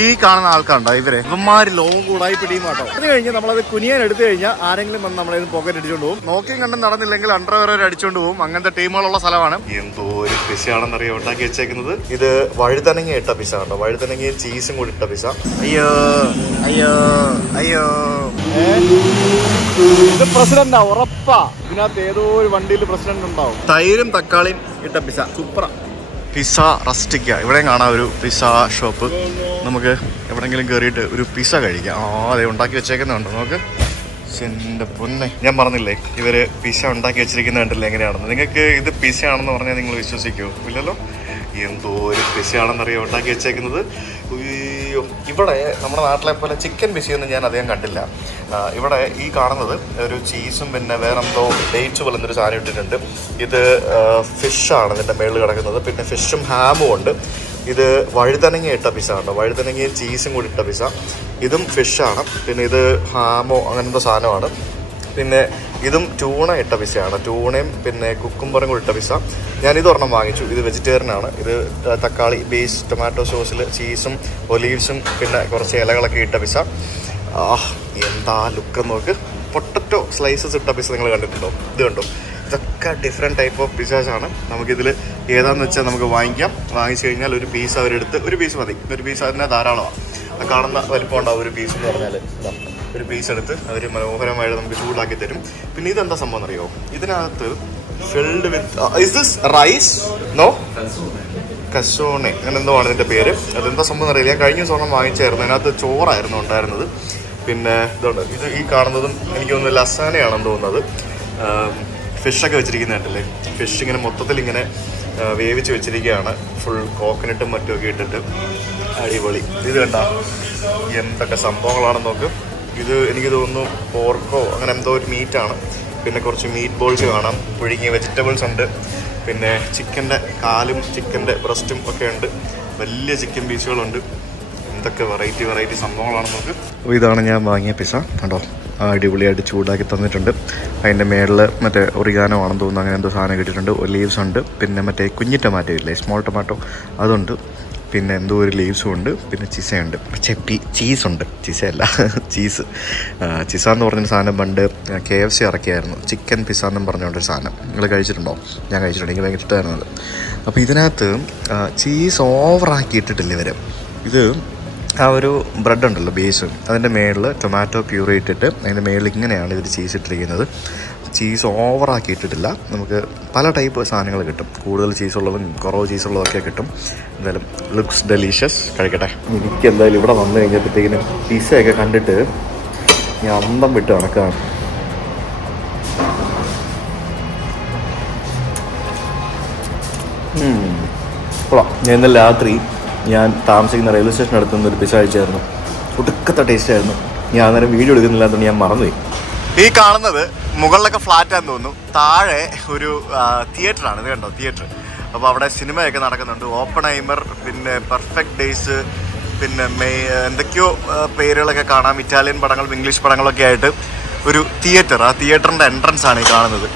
ഈ കാണുന്ന ആൾക്കാരുണ്ടോ ഇവന്മാര് ലോങ് കൂടായി പിടിയും കേട്ടോ. അത് കഴിഞ്ഞ് നമ്മളത് കുനിയാൻ എടുത്തു കഴിഞ്ഞാൽ ആരെങ്കിലും വന്ന് നമ്മളത് പോക്കറ്റ് അടിച്ചോണ്ട് പോകും. നോക്കിയും കണ്ടും നടന്നില്ലെങ്കിൽ അണ്ടർവെയർ അടിച്ചോണ്ട് പോകും. അങ്ങനത്തെ ടീമുകളുള്ള സ്ഥലമാണ്. എന്തോ ഒരു പിസയാണെന്നറിയോ ഉണ്ടാക്കി വെച്ചേക്കുന്നത്. ഇത് വഴുതനങ്ങ ഇട്ട പിസ കേട്ടോ. വഴുതനങ്ങയും ചീസും കൂടി ഇട്ട പിസ. അയ്യോ അയ്യോ അയ്യോ, ഇത് പ്രസിഡന്റാ ഉറപ്പാ. ഇതിനകത്ത് ഏതോ ഒരു വണ്ടിയിൽ പ്രസിഡന്റ് ഉണ്ടാവും. തൈരും തക്കാളിയും ഇട്ട പിസ സൂപ്പറാ. പിസ റസ്റ്റിക്ക. ഇവിടെയും കാണാം ഒരു പിസ ഷോപ്പ്. നമുക്ക് എവിടെയെങ്കിലും കയറിയിട്ട് ഒരു പിസ കഴിക്കാം. അതെ ഉണ്ടാക്കി വെച്ചേക്കുന്നുണ്ട്. നമുക്ക് എന്റെ പൊന്നെ, ഞാൻ പറഞ്ഞില്ലേ ഇവര് പിസ ഉണ്ടാക്കി വെച്ചിരിക്കുന്ന കണ്ടില്ലേ എങ്ങനെയാണെന്ന്. നിങ്ങൾക്ക് ഇത് പിസ ആണെന്ന് പറഞ്ഞാൽ നിങ്ങൾ വിശ്വസിക്കുമോ? ഇല്ലല്ലോ. എന്തോ ഒരു പിസയാണെന്നറിയോ ഉണ്ടാക്കി വെച്ചേക്കുന്നത്. അയ്യോ, ഇവിടെ നമ്മുടെ നാട്ടിലെ പോലെ ചിക്കൻ പിസയൊന്നും ഞാൻ അധികം കണ്ടില്ല. ഇവിടെ ഈ കാണുന്നത് ഒരു ചീസും പിന്നെ വേറെന്തോ ഡേറ്റ്സ് പോലെ എന്തൊരു സാധനം ഇട്ടിട്ടുണ്ട്. ഇത് ഫിഷാണ് ഇതിൻ്റെ മേളിൽ കിടക്കുന്നത്. പിന്നെ ഫിഷും ഹാമും ഉണ്ട്. ഇത് വഴുതനങ്ങ ഇട്ട പിസ കേട്ടോ. വഴുതനങ്ങയും ചീസും കൂടി ഇട്ട പിസ. ഇതും ഫിഷാണ്. പിന്നെ ഇത് ഹാമോ അങ്ങനത്തെ സാധനമാണ്. പിന്നെ ഇതും ടൂണ ഇട്ട പിസയാണ്. ടൂണയും പിന്നെ കുക്കുംബറും കൂടി ഇട്ട പിസ. ഞാനിത് ഒരെണ്ണം വാങ്ങിച്ചു. ഇത് വെജിറ്റേറിയനാണ്. ഇത് തക്കാളി ബേസ് ടൊമാറ്റോ സോസിൽ ചീസും ഒലീവ്സും പിന്നെ കുറച്ച് ഇലകളൊക്കെ ഇട്ട പിസ. എന്താ ലുക്ക് നോക്ക്. പൊട്ടറ്റോ സ്ലൈസസ് ഇട്ട പിസ നിങ്ങൾ കണ്ടിട്ടുണ്ടോ? ഇത് കണ്ടോ? ഇതൊക്കെ ഡിഫറെൻറ്റ് ടൈപ്പ് ഓഫ് പിസാസാണ്. നമുക്കിതിൽ ഏതാണെന്ന് വെച്ചാൽ നമുക്ക് വാങ്ങിക്കാം. വാങ്ങിച്ചു കഴിഞ്ഞാൽ ഒരു പീസ് അവരെടുത്ത്, ഒരു പീസ് മതി, ഒരു പീസ് അതിനെ ധാരാളമാണ്. കാണുന്ന വലിപ്പം ഉണ്ടാവും ഒരു പീസ് എന്ന് പറഞ്ഞാൽ. ഒരു പീസ് എടുത്ത് അവർ മനോഹരമായിട്ട് നമുക്ക് ചൂടാക്കി തരും. പിന്നെ ഇതെന്താ സംഭവം എന്നറിയോ? ഇതിനകത്ത് filled with is this rice നോ കസോണെ അങ്ങനെ എന്തോ ആണ് ഇതിൻ്റെ പേര്. അതെന്താ സംഭവം എന്നറിയില്ല. ഞാൻ കഴിഞ്ഞ ദിവസം വാങ്ങിച്ചായിരുന്നു. അതിനകത്ത് ചോറായിരുന്നു ഉണ്ടായിരുന്നത്. പിന്നെ ഇതുണ്ട്. ഇത് ഈ കാണുന്നതും എനിക്ക് തോന്നുന്നു ലസാനയാണെന്ന് തോന്നുന്നത്. ഫിഷൊക്കെ വെച്ചിരിക്കുന്നുണ്ടല്ലേ. ഫിഷ് ഇങ്ങനെ മൊത്തത്തിൽ ഇങ്ങനെ വേവിച്ച് വെച്ചിരിക്കുകയാണ്. ഫുൾ കോക്കനട്ടും മറ്റുമൊക്കെ ഇട്ടിട്ട് അടിപൊളി. ഇത് കണ്ട എന്തൊക്കെ സംഭവങ്ങളാണെന്ന് നോക്ക്. ഇത് എനിക്ക് തോന്നുന്നു പോർക്കോ അങ്ങനെ എന്തോ ഒരു മീറ്റാണ്. പിന്നെ കുറച്ച് മീറ്റ് ബോൾസ് കാണാം. പുഴുങ്ങിയ വെജിറ്റബിൾസ് ഉണ്ട്. പിന്നെ ചിക്കൻ്റെ കാലും ചിക്കൻ്റെ ബ്രസ്റ്റും ഒക്കെ ഉണ്ട്. വലിയ ചിക്കൻ പീസുകളുണ്ട്. എന്തൊക്കെ വെറൈറ്റി സംഭവങ്ങളാണെന്ന് നോക്ക്. അപ്പോൾ ഇതാണ് ഞാൻ വാങ്ങിയ പിസ കണ്ടോ. അടിപൊളിയായിട്ട് ചൂടാക്കി തന്നിട്ടുണ്ട്. അതിൻ്റെ മേളിൽ മറ്റേ ഒറിഗാനോ ആണെന്ന് തോന്നുന്നു അങ്ങനെ എന്തോ സാധനം കിട്ടിയിട്ടുണ്ട്. ലീവ്സ് ഉണ്ട്. പിന്നെ മറ്റേ കുഞ്ഞി ടൊമാറ്റോ ഇല്ലേ, സ്മോൾ ടൊമാറ്റോ, അതുണ്ട്. പിന്നെ എന്തോ ഒരു ലീവ്സും ഉണ്ട്. പിന്നെ ചിസയുണ്ട്. ചീസുണ്ട്. ചിസയല്ല, ചീസ്. ചിസ എന്ന് പറഞ്ഞൊരു സാധനം പണ്ട് KFC ഇറക്കിയായിരുന്നു. ചിക്കൻ പിസ എന്നും പറഞ്ഞുകൊണ്ടൊരു സാധനം. നിങ്ങൾ കഴിച്ചിട്ടുണ്ടോ? ഞാൻ കഴിച്ചിട്ടുണ്ട്. എനിക്ക് ഭയങ്കര ഇഷ്ടമായിരുന്നത്. അപ്പോൾ ഇതിനകത്ത് ചീസ് ഓവറാക്കി ഇട്ടിട്ടില്ല ഇവർ. ഇത് ആ ഒരു ബ്രെഡ് ഉണ്ടല്ലോ ബേസ്, അതിൻ്റെ മേളിൽ ടൊമാറ്റോ പ്യൂറി ഇട്ടിട്ട് അതിൻ്റെ മേളിൽ ഇങ്ങനെയാണ് ഇവർ ചീസ് ഇട്ടിരിക്കുന്നത്. ചീസ് ഓവറാക്കി ഇട്ടിട്ടില്ല. നമുക്ക് പല ടൈപ്പ് സാധനങ്ങൾ കിട്ടും. കൂടുതൽ ചീസുള്ളതും കുറവ് ചീസുള്ളതൊക്കെ കിട്ടും. എന്തായാലും ലുക്സ് ഡെലീഷ്യസ്. കഴിക്കട്ടെ. എനിക്ക് എന്തായാലും ഇവിടെ വന്നു കഴിഞ്ഞപ്പോഴത്തേക്കിനും പിസയൊക്കെ കണ്ടിട്ട് ഞാൻ അന്തം വിട്ട് കണക്കാണ്. ഞാൻ ഇന്നലെ രാത്രി ഞാൻ താമസിക്കുന്ന റെയിൽവേ സ്റ്റേഷൻ അടുത്തുനിന്ന് ഒരു പിസ കഴിച്ചായിരുന്നു. ഒടുക്കത്തെ ടേസ്റ്റ് ആയിരുന്നു. ഞാൻ അന്നേരം വീഡിയോ എടുക്കുന്നില്ലാത്തതുകൊണ്ട് ഞാൻ മറന്നുപോയി. ഈ കാണുന്നത് മുകളിലൊക്കെ ഫ്ലാറ്റാന്ന് തോന്നുന്നു. താഴെ ഒരു തിയേറ്ററാണ്. ഇത് കണ്ടോ, തിയേറ്റർ. അപ്പോൾ അവിടെ സിനിമയൊക്കെ നടക്കുന്നുണ്ട്. ഓപ്പൺഹൈമർ, പിന്നെ പെർഫെക്റ്റ് ഡേയ്സ്, പിന്നെ എന്തൊക്കെയോ പേരുകളൊക്കെ കാണാം. ഇറ്റാലിയൻ പടങ്ങളും ഇംഗ്ലീഷ് പടങ്ങളൊക്കെ ആയിട്ട് ഒരു തിയേറ്റർ. ആ തിയേറ്ററിൻ്റെ എൻട്രൻസ് ആണ് ഈ കാണുന്നത്.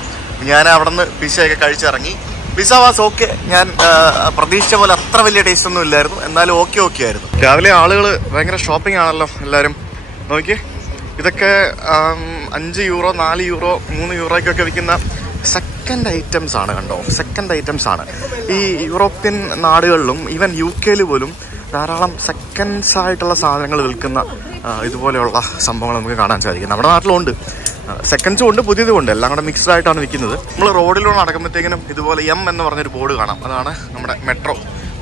ഞാൻ അവിടെ നിന്ന് പിസയൊക്കെ കഴിച്ചിറങ്ങി. Pizza was okay. ഞാൻ പ്രതീക്ഷിച്ച പോലെ അത്ര വലിയ ടേസ്റ്റ് ഒന്നും ഇല്ലായിരുന്നു. എന്നാലും ഓക്കെ ആയിരുന്നു. രാവിലെ ആളുകൾ ഭയങ്കര ഷോപ്പിംഗ് ആണല്ലോ എല്ലാവരും. നോക്കിയേ, ഇതൊക്കെ 5 യൂറോ 4 യൂറോ 3 യൂറോയ്ക്കൊക്കെ വിൽക്കുന്ന സെക്കൻഡ് ഐറ്റംസ് ആണ്. കണ്ടോ, സെക്കൻഡ് ഐറ്റംസ് ആണ്. ഈ യൂറോപ്യൻ നാടുകളിലും ഈവൻ UK പോലും ധാരാളം സെക്കൻഡ്സ് ആയിട്ടുള്ള സാധനങ്ങൾ വിൽക്കുന്ന ഇതുപോലെയുള്ള സംഭവങ്ങൾ നമുക്ക് കാണാൻ സാധിക്കും. നമ്മുടെ നാട്ടിലുണ്ട് സെക്കൻഡ്സും ഉണ്ട്, പുതിയതും ഉണ്ട്. എല്ലാം കൂടെ മിക്സ്ഡ് ആയിട്ടാണ് വിൽക്കുന്നത്. നമ്മൾ റോഡിലൂടെ നടക്കുമ്പോഴത്തേക്കിനും ഇതുപോലെ M എന്ന് പറഞ്ഞൊരു ബോർഡ് കാണാം. അതാണ് നമ്മുടെ മെട്രോ.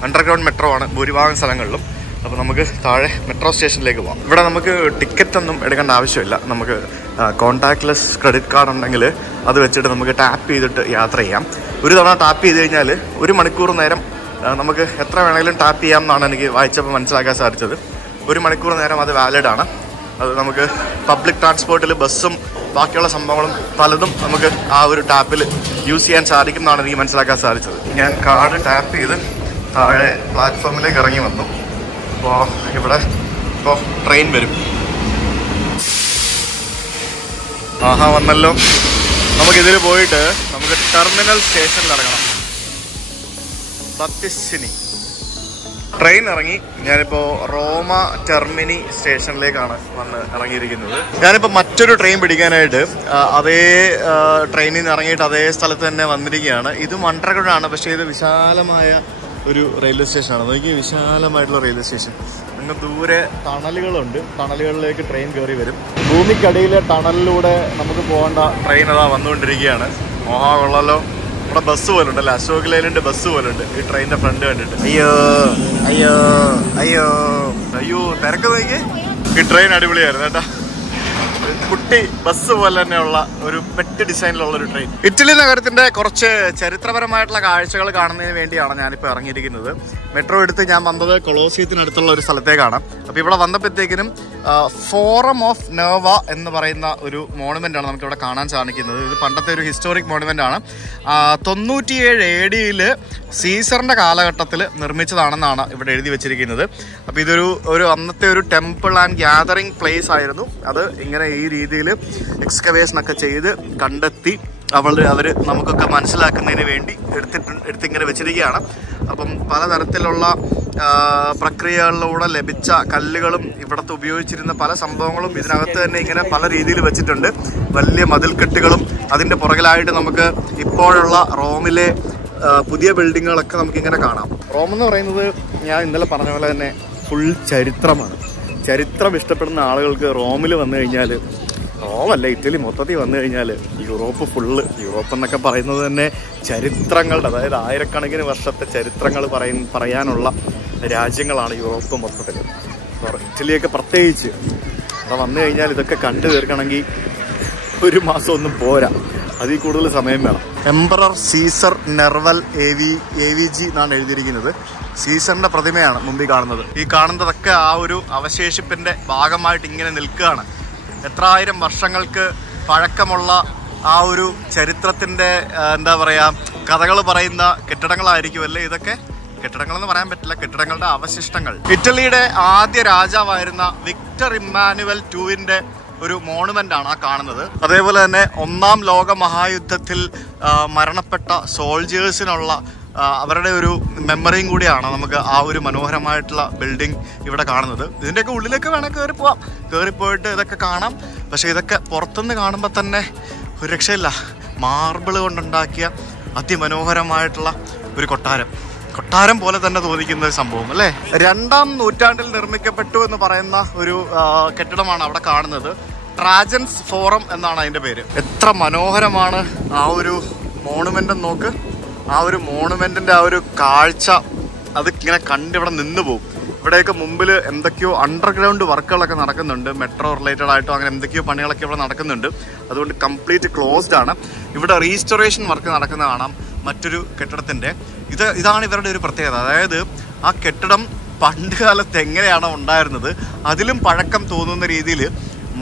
അണ്ടർഗ്രൗണ്ട് മെട്രോ ആണ് ഭൂരിഭാഗം സ്ഥലങ്ങളിലും. അപ്പോൾ നമുക്ക് താഴെ മെട്രോ സ്റ്റേഷനിലേക്ക് പോകാം. ഇവിടെ നമുക്ക് ടിക്കറ്റ് ഒന്നും എടുക്കേണ്ട ആവശ്യമില്ല. നമുക്ക് കോൺടാക്ട്ലെസ് ക്രെഡിറ്റ് കാർഡ് ഉണ്ടെങ്കിൽ അത് വെച്ചിട്ട് നമുക്ക് ടാപ്പ് ചെയ്തിട്ട് യാത്ര ചെയ്യാം. ഒരു തവണ ടാപ്പ് ചെയ്ത് കഴിഞ്ഞാൽ 1 മണിക്കൂർ നേരം നമുക്ക് എത്ര വേണമെങ്കിലും ടാപ്പ് ചെയ്യാം എന്നാണ് എനിക്ക് വായിച്ചപ്പോൾ മനസ്സിലാക്കാൻ സാധിച്ചത്. 1 മണിക്കൂർ നേരം അത് വാലിഡ് ആണ്. അത് നമുക്ക് പബ്ലിക് ട്രാൻസ്പോർട്ടിൽ ബസ്സും ബാക്കിയുള്ള സംഭവങ്ങളും പലതും നമുക്ക് ആ ഒരു ടാപ്പിൽ യൂസ് ചെയ്യാൻ സാധിക്കും എന്നാണ് എനിക്ക് മനസ്സിലാക്കാൻ സാധിച്ചത്. ഞാൻ കാർഡ് ടാപ്പ് ചെയ്ത് താഴെ പ്ലാറ്റ്ഫോമിലേക്ക് ഇറങ്ങി വന്നു. അപ്പോൾ ഇവിടെ ഇപ്പോൾ ട്രെയിൻ വരും. വന്നല്ലോ. നമുക്കിതിൽ പോയിട്ട് നമുക്ക് ടെർമിനൽ സ്റ്റേഷനിൽ ഇറങ്ങണം. സത്യശിനി ട്രെയിൻ ഇറങ്ങി ഞാനിപ്പോൾ റോമ ടെർമിനി സ്റ്റേഷനിലേക്കാണ് വന്ന് ഇറങ്ങിയിരിക്കുന്നത്. ഞാനിപ്പോൾ മറ്റൊരു ട്രെയിൻ പിടിക്കാനായിട്ട് അതേ ട്രെയിനിൽ നിന്ന് ഇറങ്ങിയിട്ട് അതേ സ്ഥലത്ത് തന്നെ വന്നിരിക്കുകയാണ്. ഇതും അണ്ടർഗ്രൗണ്ട് ആണ്, പക്ഷേ ഇത് വിശാലമായ ഒരു റെയിൽവേ സ്റ്റേഷനാണ്. നോക്കി, വിശാലമായിട്ടുള്ള റെയിൽവേ സ്റ്റേഷൻ. അങ്ങ് ദൂരെ ടണലുകളുണ്ട്, ടണലുകളിലേക്ക് ട്രെയിൻ കയറി വരും. ഭൂമിക്കടിയിലെ ടണലിലൂടെ നമുക്ക് പോകേണ്ട ട്രെയിൻ അതാ വന്നുകൊണ്ടിരിക്കുകയാണ്. കൊള്ളാലോ. നമ്മുടെ ബസ് പോലെ ഉണ്ടല്ലോ, അശോക് ലൈലൻഡ് ബസ് പോലെ ഉണ്ട് ഈ ട്രെയിനിന്റെ ഫ്രണ്ട് കണ്ടിട്ട്. അയ്യോ അയ്യോ അയ്യോ അയ്യോ തിരക്ക് നോക്കി. ഈ ട്രെയിൻ അടിപൊളിയായിരുന്നു കേട്ടോ. കുട്ടി ബസ് പോലെ തന്നെയുള്ള ഒരു പെറ്റ് ഡിസൈനിലുള്ള ഒരു ട്രെയിൻ. ഇറ്റലി നഗരത്തിന്റെ കുറച്ച് ചരിത്രപരമായിട്ടുള്ള കാഴ്ചകൾ കാണുന്നതിന് വേണ്ടിയാണ് ഞാനിപ്പോൾ ഇറങ്ങിയിരിക്കുന്നത്. മെട്രോ എടുത്ത് ഞാൻ വന്നത് കൊളോസിയത്തിനടുത്തുള്ള ഒരു സ്ഥലത്തേക്കാണ്. അപ്പോൾ ഇവിടെ വന്നപ്പോഴത്തേക്കിനും ഫോറം ഓഫ് നെർവ എന്ന് പറയുന്ന ഒരു മോണുമെന്റ് ആണ് നമുക്കിവിടെ കാണാൻ സാധിക്കുന്നത്. ഇത് പണ്ടത്തെ ഒരു ഹിസ്റ്റോറിക് മോണുമെന്റ് ആണ്. 97 AD സീസറിന്റെ കാലഘട്ടത്തിൽ നിർമ്മിച്ചതാണെന്നാണ് ഇവിടെ എഴുതി വെച്ചിരിക്കുന്നത്. അപ്പോൾ ഇതൊരു അന്നത്തെ ഒരു ടെമ്പിൾ ആൻഡ് ഗ്യാതറിംഗ് പ്ലേസ് ആയിരുന്നു. അത് ഇങ്ങനെ ഈ രീതിയിൽ എക്സ്കവേഷൻ ഒക്കെ ചെയ്ത് കണ്ടെത്തി അവർ നമുക്കൊക്കെ മനസ്സിലാക്കുന്നതിന് വേണ്ടി എടുത്തിങ്ങനെ വെച്ചിരിക്കുകയാണ്. അപ്പം പലതരത്തിലുള്ള പ്രക്രിയകളിലൂടെ ലഭിച്ച കല്ലുകളും ഇവിടുത്തെ ഉപയോഗിച്ചിരുന്ന പല സംഭവങ്ങളും ഇതിനകത്ത് തന്നെ ഇങ്ങനെ പല രീതിയിൽ വെച്ചിട്ടുണ്ട്. വലിയ മതിൽക്കെട്ടുകളും അതിൻ്റെ പുറകിലായിട്ട് നമുക്ക് ഇപ്പോഴുള്ള റോമിലെ പുതിയ ബിൽഡിങ്ങുകളൊക്കെ നമുക്കിങ്ങനെ കാണാം. റോം എന്ന് പറയുന്നത് ഞാൻ ഇന്നലെ പറഞ്ഞ പോലെ തന്നെ ഫുൾ ചരിത്രമാണ്. ചരിത്രം ഇഷ്ടപ്പെടുന്ന ആളുകൾക്ക് റോമിൽ വന്നു കഴിഞ്ഞാൽ, റോമല്ല ഇറ്റലി മൊത്തത്തിൽ വന്നു കഴിഞ്ഞാൽ യൂറോപ്പ് യൂറോപ്പ് എന്നൊക്കെ പറയുന്നത് തന്നെ ചരിത്രങ്ങളുടെ, അതായത് ആയിരക്കണക്കിന് വർഷത്തെ ചരിത്രങ്ങൾ പറയാനുള്ള രാജ്യങ്ങളാണ് യൂറോപ്പ് മൊത്തത്തിൽ. ഇറ്റലിയൊക്കെ പ്രത്യേകിച്ച് അവിടെ വന്നു കഴിഞ്ഞാൽ ഇതൊക്കെ കണ്ടു തീർക്കണമെങ്കിൽ ഒരു മാസം ഒന്നും പോരാ, അതിൽ കൂടുതൽ സമയം വേണം. എംപറർ സീസർ നെർവൽ AVG എന്നാണ് എഴുതിയിരിക്കുന്നത്. സീസറിന്റെ പ്രതിമയാണ് മുമ്പിൽ കാണുന്നത്. ഈ കാണുന്നതൊക്കെ ആ ഒരു അവശേഷിപ്പിന്റെ ഭാഗമായിട്ട് ഇങ്ങനെ നിൽക്കുകയാണ്. എത്രായിരം വർഷങ്ങൾക്ക് പഴക്കമുള്ള ആ ഒരു ചരിത്രത്തിന്റെ എന്താ പറയാ കഥകൾ പറയുന്ന കെട്ടിടങ്ങളായിരിക്കുമല്ലേ ഇതൊക്കെ. കെട്ടിടങ്ങളെന്ന് പറയാൻ പറ്റില്ല, കെട്ടിടങ്ങളുടെ അവശിഷ്ടങ്ങൾ. ഇറ്റലിയുടെ ആദ്യ രാജാവായിരുന്ന വിക്ടർ ഇമ്മാനുവൽ II ഒരു മോണുമെന്റ് ആണ് ആ കാണുന്നത്. അതേപോലെ തന്നെ 1ാം ലോക മഹായുദ്ധത്തിൽ മരണപ്പെട്ട സോൾജേഴ്സിനുള്ള അവരുടെ ഒരു മെമ്മറിയും കൂടിയാണ് നമുക്ക് ആ ഒരു മനോഹരമായിട്ടുള്ള ബിൽഡിംഗ് ഇവിടെ കാണുന്നത്. ഇതിൻ്റെയൊക്കെ ഉള്ളിലേക്ക് വേണമെങ്കിൽ കയറിപ്പോയിട്ട് ഇതൊക്കെ കാണാം. പക്ഷേ ഇതൊക്കെ പുറത്തുനിന്ന് കാണുമ്പോൾ തന്നെ ഒരു രക്ഷയില്ല. മാർബിൾ കൊണ്ടുണ്ടാക്കിയ അതിമനോഹരമായിട്ടുള്ള ഒരു കൊട്ടാരം പോലെ തന്നെ തോന്നിക്കുന്ന ഒരു സംഭവം അല്ലേ. 2ാം നൂറ്റാണ്ടിൽ നിർമ്മിക്കപ്പെട്ടു എന്ന് പറയുന്ന ഒരു കെട്ടിടമാണ് അവിടെ കാണുന്നത്. ട്രാജൻസ് ഫോറം എന്നാണ് അതിൻ്റെ പേര്. എത്ര മനോഹരമാണ് ആ ഒരു മോണുമെന്റ് നോക്ക്. ആ ഒരു മോണുമെന്റിന്റെ ആ ഒരു കാഴ്ച അത് ഇങ്ങനെ കണ്ടിവിടെ നിന്ന് പോകും. ഇവിടെയൊക്കെ മുമ്പിൽ എന്തൊക്കെയോ അണ്ടർഗ്രൗണ്ട് വർക്കുകളൊക്കെ നടക്കുന്നുണ്ട്. മെട്രോ റിലേറ്റഡ് ആയിട്ടോ അങ്ങനെ എന്തൊക്കെയോ പണികളൊക്കെ ഇവിടെ നടക്കുന്നുണ്ട്. അതുകൊണ്ട് കംപ്ലീറ്റ് ക്ലോസ്ഡ് ആണ്. ഇവിടെ റീസ്റ്റോറേഷൻ വർക്ക് നടക്കുന്ന കാണാം മറ്റൊരു കെട്ടിടത്തിന്റെ. ഇതാണ് ഇവരുടെ ഒരു പ്രത്യേകത. അതായത് ആ കെട്ടിടം പണ്ട് കാലത്ത് എങ്ങനെയാണോ ഉണ്ടായിരുന്നത് അതിലും പഴക്കം തോന്നുന്ന രീതിയിൽ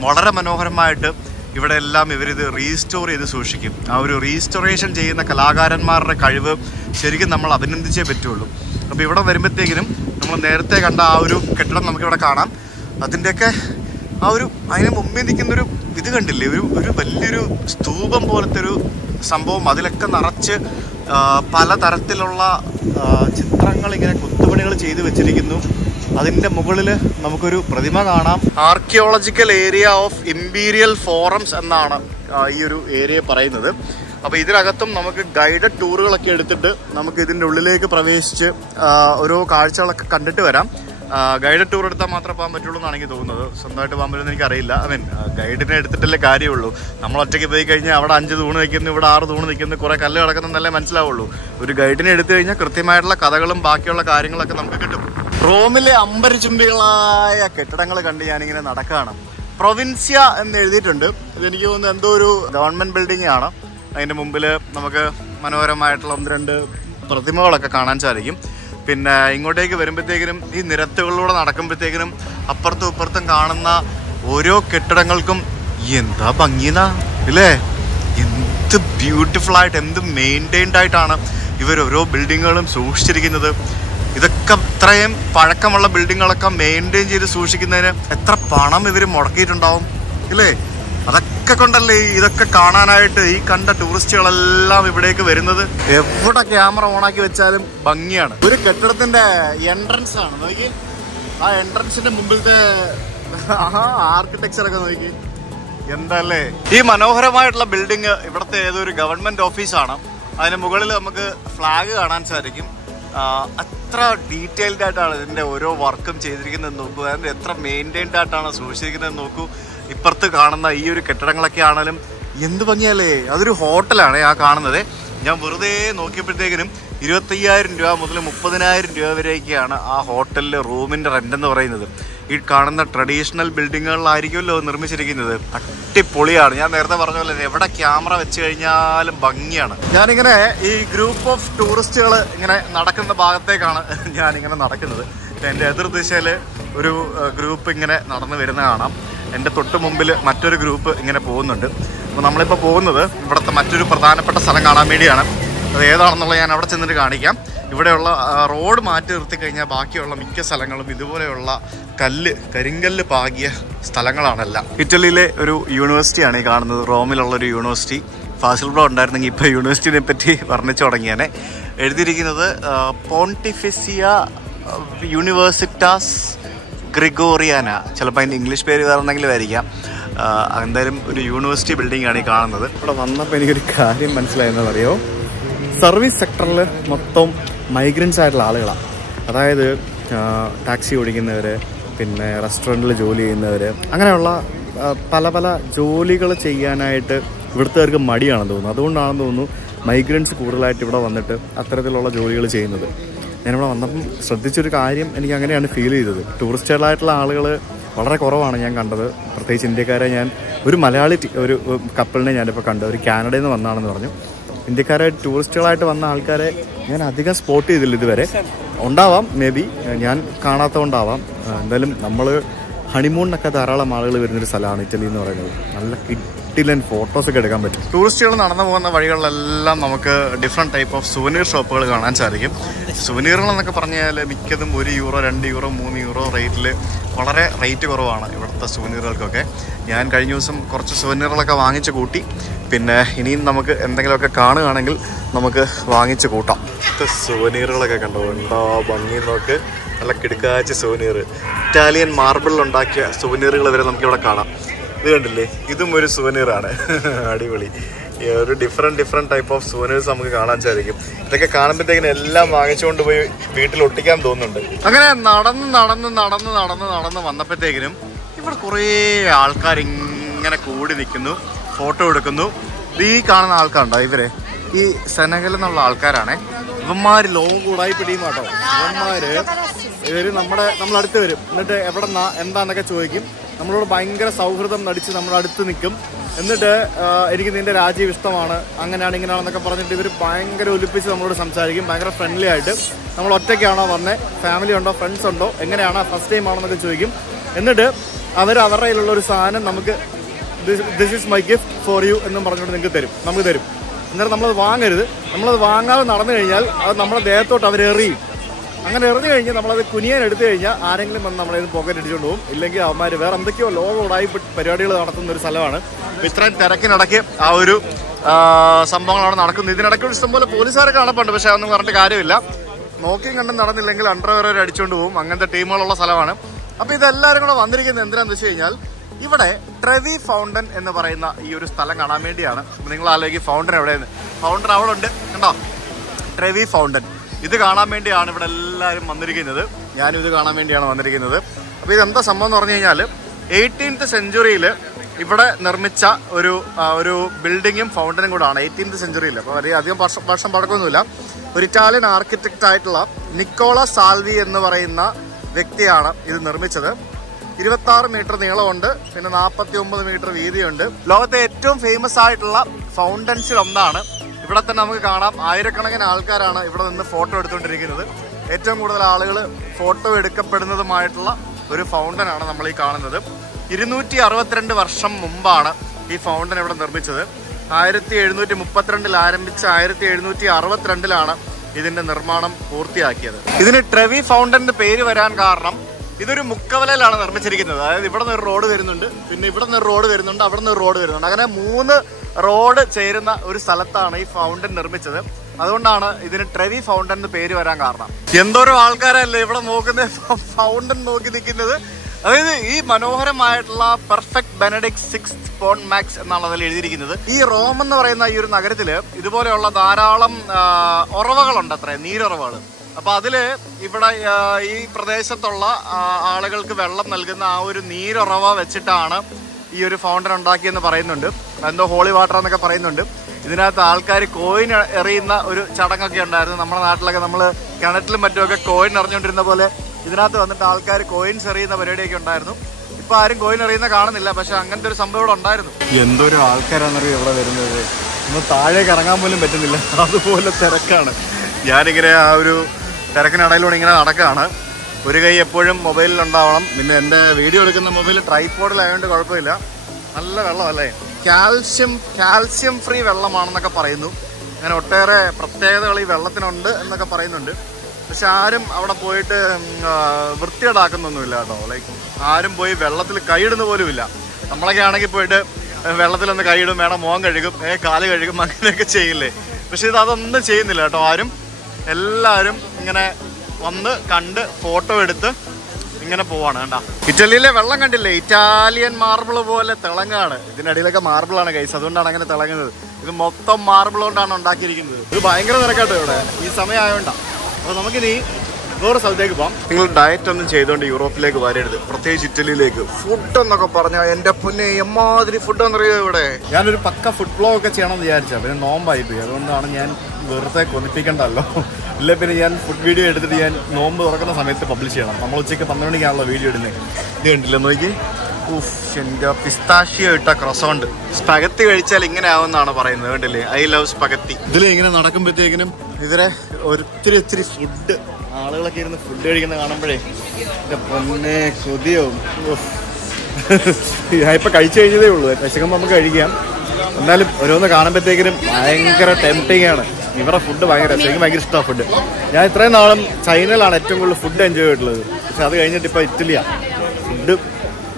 വളരെ മനോഹരമായിട്ട് ഇവിടെ എല്ലാം ഇവരിത് റീസ്റ്റോർ ചെയ്ത് സൂക്ഷിക്കും. ആ ഒരു റീസ്റ്റോറേഷൻ ചെയ്യുന്ന കലാകാരന്മാരുടെ കഴിവ് ശരിക്കും നമ്മൾ അഭിനന്ദിച്ചേ പറ്റുള്ളൂ. അപ്പോൾ ഇവിടെ വരുമ്പോഴത്തേക്കിനും നമ്മൾ നേരത്തെ കണ്ട ആ ഒരു കെട്ടിടം നമുക്കിവിടെ കാണാം. അതിൻ്റെയൊക്കെ അതിന് മുമ്പിൽ നിൽക്കുന്നൊരു ഇത് കണ്ടില്ലേ, ഒരു വലിയൊരു സ്തൂപം പോലത്തെ ഒരു സംഭവം. അതിലൊക്കെ നിറച്ച് പലതരത്തിലുള്ള ചിത്രങ്ങൾ ഇങ്ങനെ കൊത്തുപണികൾ ചെയ്ത് വെച്ചിരിക്കുന്നു. അതിൻ്റെ മുകളിൽ നമുക്കൊരു പ്രതിമ കാണാം. Archaeological area of imperial forums എന്നാണ് ഈ ഒരു ഏരിയ പറയുന്നത്. അപ്പോൾ ഇതിനകത്തും നമുക്ക് ഗൈഡഡ് ടൂറുകളൊക്കെ എടുത്തിട്ട് നമുക്ക് ഇതിൻ്റെ ഉള്ളിലേക്ക് പ്രവേശിച്ച് ഓരോ കാഴ്ചകളൊക്കെ കണ്ടിട്ട് വരാം. ഗൈഡഡ് ടൂർ എടുത്താൽ മാത്രമേ പോകാൻ പറ്റുള്ളൂ എന്നാണ് എനിക്ക് തോന്നുന്നത്. സ്വന്തമായിട്ട് പോകാൻ പറ്റുമെന്ന് എനിക്കറിയില്ല. ഗൈഡിനെ എടുത്തിട്ടല്ലേ കാര്യമുള്ളൂ. നമ്മൾ ഒറ്റയ്ക്ക് പോയി കഴിഞ്ഞാൽ അവിടെ 5 തൂണ് നിൽക്കുന്നു, ഇവിടെ 6 തൂണ് നിൽക്കുന്നു, കുറേ കല്ല് കിടക്കുന്നതെന്നല്ലേ മനസ്സിലാവുള്ളൂ. ഒരു ഗൈഡിനെ എടുത്തു കഴിഞ്ഞാൽ കൃത്യമായിട്ടുള്ള കഥകളും ബാക്കിയുള്ള കാര്യങ്ങളൊക്കെ നമുക്ക് കിട്ടും. റോമിലെ അമ്പരചുംബികളായ കെട്ടിടങ്ങൾ കണ്ട് ഞാനിങ്ങനെ നടക്കുകയാണ്. പ്രൊവിൻസ്യ എന്ന് എഴുതിയിട്ടുണ്ട്. ഇതെനിക്ക് തോന്നുന്നു എന്തോ ഒരു ഗവൺമെൻറ് ബിൽഡിംഗ് ആണ്. അതിൻ്റെ മുമ്പിൽ നമുക്ക് മനോഹരമായിട്ടുള്ള 1-2 പ്രതിമകളൊക്കെ കാണാൻ സാധിക്കും. പിന്നെ ഇങ്ങോട്ടേക്ക് വരുമ്പോഴത്തേക്കിനും ഈ നിരത്തുകളിലൂടെ നടക്കുമ്പോഴത്തേക്കിനും അപ്പുറത്തും ഇപ്പുറത്തും കാണുന്ന ഓരോ കെട്ടിടങ്ങൾക്കും എന്താ ഭംഗിനാ ഇല്ലേ. എന്ത് ബ്യൂട്ടിഫുൾ ആയിട്ട്, എന്ത് മെയിൻറ്റെയിൻഡ് ആയിട്ടാണ് ഇവർ ഓരോ ബിൽഡിങ്ങുകളും സൂക്ഷിച്ചിരിക്കുന്നത്. ഇതൊക്കെ ഇത്രയും പഴക്കമുള്ള ബിൽഡിങ്ങുകളൊക്കെ മെയിൻറ്റെയിൻ ചെയ്ത് സൂക്ഷിക്കുന്നതിന് എത്ര പണം ഇവർ മുടക്കിയിട്ടുണ്ടാവും ഇല്ലേ. അതൊക്കെ ഇതൊക്കെ കൊണ്ടല്ലേ ഇതൊക്കെ കാണാനായിട്ട് ഈ കണ്ട ടൂറിസ്റ്റുകളെല്ലാം ഇവിടേക്ക് വരുന്നത്. എവിടെ ക്യാമറ ഓണാക്കി വെച്ചാലും ഭംഗിയാണ്. ഒരു കെട്ടിടത്തിന്റെ എൻട്രൻസ് ആണ് നോക്കി, ആ എൻട്രൻസിന്റെ മുമ്പിലത്തെ ആർക്കിടെക്ചർ ഒക്കെ നോക്കി, എന്തല്ലേ. ഈ മനോഹരമായിട്ടുള്ള ബിൽഡിംഗ് ഇവിടുത്തെ ഏതൊരു ഗവൺമെന്റ് ഓഫീസാണ്. അതിന് മുകളിൽ നമുക്ക് ഫ്ലാഗ് കാണാൻ സാധിക്കും. അത്ര ഡീറ്റെയിൽഡ് ആയിട്ടാണ് ഇതിൻ്റെ ഓരോ വർക്കും ചെയ്തിരിക്കുന്നത് നോക്കൂ. അതിൻ്റെ എത്ര മെയിൻറ്റൈൻഡ് ആയിട്ടാണ് സൂക്ഷിച്ചിരിക്കുന്നത് നോക്കൂ. ഇപ്പുറത്ത് കാണുന്ന ഈ ഒരു കെട്ടിടങ്ങളൊക്കെ ആണെങ്കിലും എന്ത് ഭംഗിയല്ലേ. അതൊരു ഹോട്ടലാണ് ആ കാണുന്നത്. ഞാൻ വെറുതെ നോക്കിയപ്പോഴത്തേക്കിനും 25,000 രൂപ മുതൽ 30,000 രൂപ വരെയൊക്കെയാണ് ആ ഹോട്ടലിലെ റൂമിൻ്റെ റെൻ്റ് എന്ന് പറയുന്നത്. ഈ കാണുന്ന ട്രഡീഷണൽ ബിൽഡിങ്ങുകളിലായിരിക്കുമല്ലോ നിർമ്മിച്ചിരിക്കുന്നത്. അടിപൊളിയാണ്. ഞാൻ നേരത്തെ പറഞ്ഞ പോലെ എവിടെ ക്യാമറ വെച്ച് കഴിഞ്ഞാലും ഭംഗിയാണ്. ഞാനിങ്ങനെ ഈ ഗ്രൂപ്പ് ഓഫ് ടൂറിസ്റ്റുകൾ ഇങ്ങനെ നടക്കുന്ന ഭാഗത്തേക്കാണ് ഞാനിങ്ങനെ നടക്കുന്നത്. എൻ്റെ എതിർദിശയിൽ ഒരു ഗ്രൂപ്പ് ഇങ്ങനെ നടന്നു വരുന്ന കാണാം. എൻ്റെ തൊട്ട് മുമ്പിൽ മറ്റൊരു ഗ്രൂപ്പ് ഇങ്ങനെ പോകുന്നുണ്ട്. അപ്പോൾ നമ്മളിപ്പോൾ പോകുന്നത് ഇവിടുത്തെ മറ്റൊരു പ്രധാനപ്പെട്ട സ്ഥലം കാണാൻ വേണ്ടിയാണ്. അത് ഏതാണെന്നുള്ളത് ഞാൻ അവിടെ ചെന്നിട്ട് കാണിക്കാം. ഇവിടെയുള്ള റോഡ് മാറ്റി നിർത്തി കഴിഞ്ഞാൽ ബാക്കിയുള്ള മിക്ക സ്ഥലങ്ങളും ഇതുപോലെയുള്ള കരിങ്കല്ല് പാകിയ സ്ഥലങ്ങളാണെല്ലാം. ഇറ്റലിയിലെ ഒരു യൂണിവേഴ്സിറ്റിയാണ് ഈ കാണുന്നത്. റോമിലുള്ളൊരു യൂണിവേഴ്സിറ്റി. ഫാസിൽ ബ്രോ ഉണ്ടായിരുന്നെങ്കിൽ ഇപ്പോൾ യൂണിവേഴ്സിറ്റിനെ പറ്റി വർണ്ണിച്ചു തുടങ്ങിയാനെ. എഴുതിയിരിക്കുന്നത് പോണ്ടിഫിസിയ യൂണിവേഴ്സിറ്റാസ് ഗ്രിഗോറിയാന. ചിലപ്പോൾ അതിൻ്റെ ഇംഗ്ലീഷ് പേര് വേറെ എന്തെങ്കിലും ആയിരിക്കാം. എന്തായാലും ഒരു യൂണിവേഴ്സിറ്റി ബിൽഡിംഗ് ആണ് ഈ കാണുന്നത്. ഇവിടെ വന്നപ്പോൾ എനിക്കൊരു കാര്യം മനസ്സിലായെന്ന് അറിയോ, സർവീസ് സെക്ടറിൽ മൊത്തം മൈഗ്രൻസ് ആയിട്ടുള്ള ആളുകളാണ്. അതായത് ടാക്സി ഓടിക്കുന്നവർ, പിന്നെ റെസ്റ്റോറൻറ്റിൽ ജോലി ചെയ്യുന്നവർ, അങ്ങനെയുള്ള പല പല ജോലികൾ ചെയ്യാനായിട്ട് ഇവിടുത്തുകാർക്ക് മടിയാണെന്ന് തോന്നുന്നു. അതുകൊണ്ടാണെന്ന് തോന്നുന്നു മൈഗ്രൻസ് കൂടുതലായിട്ട് ഇവിടെ വന്നിട്ട് അത്തരത്തിലുള്ള ജോലികൾ ചെയ്യുന്നത്. ഞാനിവിടെ വന്നപ്പം ശ്രദ്ധിച്ചൊരു കാര്യം എനിക്ക് അങ്ങനെയാണ് ഫീൽ ചെയ്തത്. ടൂറിസ്റ്റുകളായിട്ടുള്ള ആളുകൾ വളരെ കുറവാണ് ഞാൻ കണ്ടത്. പ്രത്യേകിച്ച് ഇന്ത്യക്കാരെ ഒരു മലയാളി ഒരു കപ്പിളിനെ ഞാനിപ്പോൾ കണ്ടു. ഒരു കാനഡയിൽ നിന്ന് വന്നാണെന്ന് പറഞ്ഞു. ഇന്ത്യക്കാരെ ടൂറിസ്റ്റുകളായിട്ട് വന്ന ആൾക്കാരെ ഞാൻ അധികം സ്പോട്ട് ചെയ്തില്ല ഇതുവരെ. ഉണ്ടാവാം, മേ ബി ഞാൻ കാണാത്തതുകൊണ്ടാവാം. എന്തായാലും നമ്മൾ ഹണിമൂണിനൊക്കെ ധാരാളം ആളുകൾ വരുന്നൊരു സ്ഥലമാണ് ഇറ്റലി എന്ന് പറയുന്നത്. നല്ല കിട്ടിലൻ ഫോട്ടോസൊക്കെ എടുക്കാൻ പറ്റും. ടൂറിസ്റ്റുകൾ നടന്നു പോകുന്ന വഴികളിലെല്ലാം നമുക്ക് ഡിഫറെൻറ്റ് ടൈപ്പ് ഓഫ് സുവനീർ ഷോപ്പുകൾ കാണാൻ സാധിക്കും. സുവനീറുകളെന്നൊക്കെ പറഞ്ഞാൽ മിക്കതും €1, €2, €3 റേറ്റിൽ വളരെ റേറ്റ് കുറവാണ് ഇവിടുത്തെ സുവനീറുകൾക്കൊക്കെ. ഞാൻ കഴിഞ്ഞ ദിവസം കുറച്ച് സുവനീറുകളൊക്കെ വാങ്ങിച്ച് കൂട്ടി. പിന്നെ ഇനിയും നമുക്ക് എന്തെങ്കിലുമൊക്കെ കാണുകയാണെങ്കിൽ നമുക്ക് വാങ്ങിച്ച് കൂട്ടാം. സുവനീറുകളൊക്കെ കണ്ടോ, എന്താ ഭംഗി നോക്ക്. നല്ല കിടുക്കാച്ച സുവനീർ. ഇറ്റാലിയൻ മാർബിളിലുണ്ടാക്കിയ സുവനീറുകൾ വരെ നമുക്കിവിടെ കാണാം. ഇത് കണ്ടില്ലേ, ഇതും ഒരു സുവനീറാണ്. അടിപൊളി. ഒരു ഡിഫറെൻറ്റ് ടൈപ്പ് ഓഫ് സുവനീർസ് നമുക്ക് കാണാൻ സാധിക്കും. ഇതൊക്കെ കാണുമ്പോഴത്തേക്കിനും എല്ലാം വാങ്ങിച്ചുകൊണ്ട് പോയി വീട്ടിൽ ഒട്ടിക്കാൻ തോന്നുന്നുണ്ട്. അങ്ങനെ നടന്ന് വന്നപ്പോഴത്തേക്കിനും ഇവിടെ കുറേ ആൾക്കാർ ഇങ്ങനെ കൂടി നിൽക്കുന്നു, ഫോട്ടോ എടുക്കുന്നു. ഈ കാണുന്ന ആൾക്കാരുണ്ടോ, ഈ സെനഗൽ എന്നുള്ള ആൾക്കാരാണേ. ഇവന്മാർ ലോകം കൂടായി പിടിയും കേട്ടോ. ഇവർ നമ്മളടുത്ത് വരും. എന്നിട്ട് എവിടെ നിന്നാ എന്താന്നൊക്കെ ചോദിക്കും. നമ്മളോട് ഭയങ്കര സൗഹൃദം നടിച്ച് നമ്മളടുത്ത് നിൽക്കും. എന്നിട്ട് എനിക്ക് നിന്റെ രാജ്യം ഇഷ്ടമാണ്, അങ്ങനെയാണ് ഇങ്ങനെയാണെന്നൊക്കെ പറഞ്ഞിട്ട് ഇവർ ഭയങ്കര ഒലിപ്പിച്ച് നമ്മളോട് സംസാരിക്കും. ഭയങ്കര ഫ്രണ്ട്ലി ആയിട്ട്. നമ്മൾ ഒറ്റയ്ക്കാണോ വന്നേ, ഫാമിലി ഉണ്ടോ, ഫ്രണ്ട്സ് ഉണ്ടോ, എങ്ങനെയാണ്, ഫസ്റ്റ് ടൈം ആണെന്നൊക്കെ ചോദിക്കും. എന്നിട്ട് അവരുടെ കയ്യിലുള്ള ഒരു സാധനം നമുക്ക് this is my gift for you എന്നും പറഞ്ഞുകൊണ്ട് നമുക്ക് തരും. അന്നേരം നമ്മളത് വാങ്ങരുത്. നമ്മളത് വാങ്ങാതെ നടന്നു കഴിഞ്ഞാൽ അത് നമ്മുടെ ദേഹത്തോട്ട് അവർ എറിയും. അങ്ങനെ എറിഞ്ഞു കഴിഞ്ഞാൽ നമ്മളത് കുനിയാൻ എടുത്തു കഴിഞ്ഞാൽ ആരെങ്കിലും വന്ന് നമ്മളത് പോക്കറ്റ് അടിച്ചുകൊണ്ട് പോകും. ഇല്ലെങ്കിൽ അവന്മാർ വേറെ എന്തൊക്കെയോ ലോകോടായി പരിപാടികൾ നടത്തുന്ന ഒരു സ്ഥലമാണ്. ഇത്രയും തിരക്കിനിടയ്ക്ക് ആ ഒരു സംഭവങ്ങളാണ് നടക്കുന്നത്. ഇതിനിടയ്ക്ക് ഇഷ്ടംപോലെ പോലീസുകാരൊക്കെ നടപ്പുണ്ട്. പക്ഷെ അതൊന്നും പറഞ്ഞിട്ട് കാര്യമില്ല. നോക്കിയും കണ്ടും നടന്നില്ലെങ്കിൽ അണ്ടർവെയർ അടിച്ചുകൊണ്ട് പോകും. അങ്ങനത്തെ ടീമുകളുള്ള സ്ഥലമാണ്. അപ്പോൾ ഇതെല്ലാവരും കൂടെ വന്നിരിക്കുന്നത് എന്തിനാണെന്ന് വെച്ച് കഴിഞ്ഞാൽ ഇവിടെ ട്രെവി ഫൗണ്ടൻ എന്ന് പറയുന്ന ഈ ഒരു സ്ഥലം കാണാൻ വേണ്ടിയാണ്. നിങ്ങൾ ആലോചിക്കും ഫൗണ്ടൻ എവിടെയെന്ന്. ഫൗണ്ടൻ അവിടെ ഉണ്ട് കണ്ടോ, ട്രെവി ഫൗണ്ടൻ. ഇത് കാണാൻ വേണ്ടിയാണ് ഇവിടെ എല്ലാവരും വന്നിരിക്കുന്നത്. ഞാനും ഇത് കാണാൻ വേണ്ടിയാണ് വന്നിരിക്കുന്നത്. അപ്പോൾ ഇതെന്താ സംഭവം എന്ന് പറഞ്ഞു കഴിഞ്ഞാൽ 18th സെഞ്ച്വറിയിൽ ഇവിടെ നിർമ്മിച്ച ഒരു ബിൽഡിങ്ങും ഫൗണ്ടനും കൂടാണ് 18th സെഞ്ച്വറിയിൽ. അപ്പോൾ അധികം വർഷം പഴക്കമൊന്നുമില്ല. ഒരു ഇറ്റാലിയൻ ആർക്കിടെക്റ്റ് ആയിട്ടുള്ള നിക്കോള സാൽവി എന്ന് പറയുന്ന വ്യക്തിയാണ് ഇത് നിർമ്മിച്ചത്. 26 മീറ്റർ നീളമുണ്ട്, പിന്നെ 49 മീറ്റർ വീതിയുണ്ട്. ലോകത്തെ ഏറ്റവും ഫേമസ് ആയിട്ടുള്ള ഫൗണ്ടൻസിൽ ഒന്നാണ്. ഇവിടെ തന്നെ നമുക്ക് കാണാം ആയിരക്കണക്കിന് ആൾക്കാരാണ് ഇവിടെ നിന്ന് ഫോട്ടോ എടുത്തുകൊണ്ടിരിക്കുന്നത്. ഏറ്റവും കൂടുതൽ ആളുകൾ ഫോട്ടോ എടുക്കപ്പെടുന്നതുമായിട്ടുള്ള ഒരു ഫൗണ്ടനാണ് നമ്മൾ ഈ കാണുന്നത്. 262 വർഷം മുമ്പാണ് ഈ ഫൗണ്ടൻ ഇവിടെ നിർമ്മിച്ചത്. 1732 ആരംഭിച്ച് 1762 ഇതിന്റെ നിർമ്മാണം പൂർത്തിയാക്കിയത്. ഇതിന് ട്രെവി ഫൗണ്ടന്റെ പേര് വരാൻ കാരണം ഇതൊരു മുക്കവലയിലാണ് നിർമ്മിച്ചിരിക്കുന്നത്. അതായത് ഇവിടെ നിന്ന് ഒരു റോഡ് വരുന്നുണ്ട്, പിന്നെ ഇവിടെ നിന്ന് ഒരു റോഡ് വരുന്നുണ്ട്, അവിടെ നിന്ന് ഒരു റോഡ് വരുന്നുണ്ട്. അങ്ങനെ 3 റോഡ് ചേരുന്ന ഒരു സ്ഥലത്താണ് ഈ ഫൗണ്ടൻ നിർമ്മിച്ചത്. അതുകൊണ്ടാണ് ഇതിന് ട്രെവി ഫൗണ്ടൻ എന്ന് പേര് വരാൻ കാരണം. എന്തോരോ ആൾക്കാരല്ലേ ഇവിടെ നോക്കുന്ന ഫൗണ്ടൻ നോക്കി നിൽക്കുന്നത്. അതായത് ഈ മനോഹരമായിട്ടുള്ള perfect Benedict 6th porn max എന്നാണ് അതിൽ എഴുതിയിരിക്കുന്നത്. ഈ റോം എന്ന് പറയുന്ന ഈ ഒരു നഗരത്തില് ഇതുപോലെയുള്ള ധാരാളം ഉറവകളുണ്ട്, അത്ര നീരുറവകൾ. അപ്പൊ അതില് ഇവിടെ ഈ പ്രദേശത്തുള്ള ആളുകൾക്ക് വെള്ളം നൽകുന്ന ആ ഒരു നീരുറവ വെച്ചിട്ടാണ് ഈ ഒരു ഫൗണ്ടൻ ഉണ്ടാക്കിയെന്ന് പറയുന്നുണ്ട്. എന്തോ ഹോളി വാട്ടർ എന്നൊക്കെ പറയുന്നുണ്ട്. ഇതിനകത്ത് ആൾക്കാർ കോയിൻ എറിയുന്ന ഒരു ചടങ്ങൊക്കെ ഉണ്ടായിരുന്നു. നമ്മുടെ നാട്ടിലൊക്കെ നമ്മൾ കിണറ്റിലും മറ്റുമൊക്കെ കോയിൻ എറിഞ്ഞുകൊണ്ടിരുന്ന പോലെ ഇതിനകത്ത് വന്നിട്ട് ആൾക്കാർ കോയിൻസ് എറിയുന്ന പരിപാടിയൊക്കെ ഉണ്ടായിരുന്നു. ഇപ്പൊ ആരും കോയിൻ എറിയുന്ന കാണുന്നില്ല, പക്ഷെ അങ്ങനത്തെ ഒരു സംഭവം ഇവിടെ ഉണ്ടായിരുന്നു. എന്തൊരു ആൾക്കാരാണെന്നറിയോ ഇവിടെ വരുന്നത്. ഒന്ന് താഴേക്ക് ഇറങ്ങാൻ പോലും പറ്റുന്നില്ല, അതുപോലെ തിരക്കാണ്. ഞാനിങ്ങനെ ആ ഒരു തിരക്കിനിടയിലൂടെ ഇങ്ങനെ നടക്കുകയാണ്. ഒരു കൈ എപ്പോഴും മൊബൈലിൽ ഉണ്ടാവണം. പിന്നെ എൻ്റെ വീഡിയോ എടുക്കുന്ന മൊബൈൽ ട്രൈപോഡിലായതുകൊണ്ട് കുഴപ്പമില്ല. നല്ല വെള്ളമല്ലേ, കാൽസ്യം ഫ്രീ വെള്ളമാണെന്നൊക്കെ പറയുന്നു. അങ്ങനെ ഒട്ടേറെ പ്രത്യേകതകൾ ഈ വെള്ളത്തിനുണ്ട് എന്നൊക്കെ പറയുന്നുണ്ട്. പക്ഷെ ആരും അവിടെ പോയിട്ട് വൃത്തികേടാക്കുന്നൊന്നുമില്ല കേട്ടോ. ലൈക്ക് ആരും പോയി വെള്ളത്തിൽ കൈയിടുന്ന പോലും ഇല്ല. നമ്മളൊക്കെ ആണെങ്കിൽ പോയിട്ട് വെള്ളത്തിലൊന്ന് കൈയിടും, വേണം മുഖം കഴുകും, കാല് കഴുകും, അങ്ങനെയൊക്കെ ചെയ്യില്ലേ. പക്ഷെ ഇത് അതൊന്നും ചെയ്യുന്നില്ല കേട്ടോ ആരും. എല്ലാവരും ഇങ്ങനെ വന്ന് കണ്ട് ഫോട്ടോ എടുത്ത് ഇങ്ങനെ പോവാണ്. കണ്ടാ ഇറ്റലിയിലെ വെള്ളം കണ്ടില്ലേ, ഇറ്റാലിയൻ മാർബിൾ പോലെ തിളങ്ങാണ്. ഇതിനടിയിലൊക്കെ മാർബിളാണ് ഗൈസ്, അതുകൊണ്ടാണ് അങ്ങനെ തിളങ്ങുന്നത്. ഇത് മൊത്തം മാർബിൾ കൊണ്ടാണ് ഉണ്ടാക്കിയിരിക്കുന്നത്. ഇത് ഭയങ്കര തിരക്കാട്ടോ ഇവിടെ ഈ സമയമായോണ്ടാ. അപ്പോൾ നമുക്കിനി വേറെ സ്ഥലത്തേക്ക് പോകാം. നിങ്ങൾ ഡയറ്റ് ഒന്നും ചെയ്തുകൊണ്ട് യൂറോപ്പിലേക്ക് വരരുത്, പ്രത്യേകിച്ച് ഇറ്റലിയിലേക്ക്. ഫുഡ് എന്നൊക്കെ പറഞ്ഞാൽ എൻ്റെ പൊന്നെ എമ്മാതിരി ഫുഡ് എന്നറിയോ ഇവിടെ. ഞാനൊരു പക്ക ഫുഡ് വ്ലോഗ് ഒക്കെ ചെയ്യണമെന്ന് വിചാരിച്ചാൽ പിന്നെ നോമ്പായി പോയി. അതുകൊണ്ടാണ് ഞാൻ വെറുതെ കൊന്നിപ്പിക്കണ്ടല്ലോ. ഇല്ല പിന്നെ ഞാൻ ഫുഡ് വീഡിയോ എടുത്തിട്ട് ഞാൻ നോമ്പ് തുറക്കുന്ന സമയത്ത് പബ്ലിഷ് ചെയ്യണം. നമ്മൾ ഉച്ചയ്ക്ക് 12 മണിക്കാണല്ലോ വീഡിയോ ഇടുന്നത്. ഇത് കണ്ടില്ല നോക്കി, എൻ്റെ പിസ്താഷ്യോ ഇട്ട ക്രോസോണ്ട്. സ്പഗത്തി കഴിച്ചാൽ ഇങ്ങനെ ആവുമെന്നാണ് പറയുന്നത്. കണ്ടില്ലേ, ഐ ലവ് സ്പഗത്തി. ഇതിൽ ഇങ്ങനെ നടക്കുമ്പോഴത്തേക്കിനും ഇതിലെ ഒത്തിരി ഫുഡ് ആളുകളൊക്കെ ഇരുന്ന് ഫുഡ് കഴിക്കുന്ന കാണുമ്പോഴേ എൻ്റെ പൊന്നെ കൊതിയാവും. ഇപ്പം കഴിച്ചു കഴിഞ്ഞതേ ഉള്ളൂ, വിശക്കുമ്പോൾ നമുക്ക് കഴിക്കാം. എന്നാലും ഓരോന്ന് കാണുമ്പോഴത്തേക്കിനും ഭയങ്കര ടെംപ്റ്റിംഗ് ആണ്. ഇവരുടെ ഫുഡ് എനിക്ക് ഭയങ്കര ഇഷ്ടമാണ് ഫുഡ്. ഞാൻ ഇത്രയും നാളും ചൈനയിലാണ് ഏറ്റവും കൂടുതൽ ഫുഡ് എൻജോയ് ചെയ്തിട്ടുള്ളത്. പക്ഷെ അത് കഴിഞ്ഞിട്ട് ഇപ്പോൾ ഇറ്റലിയാണ്. ഫുഡ്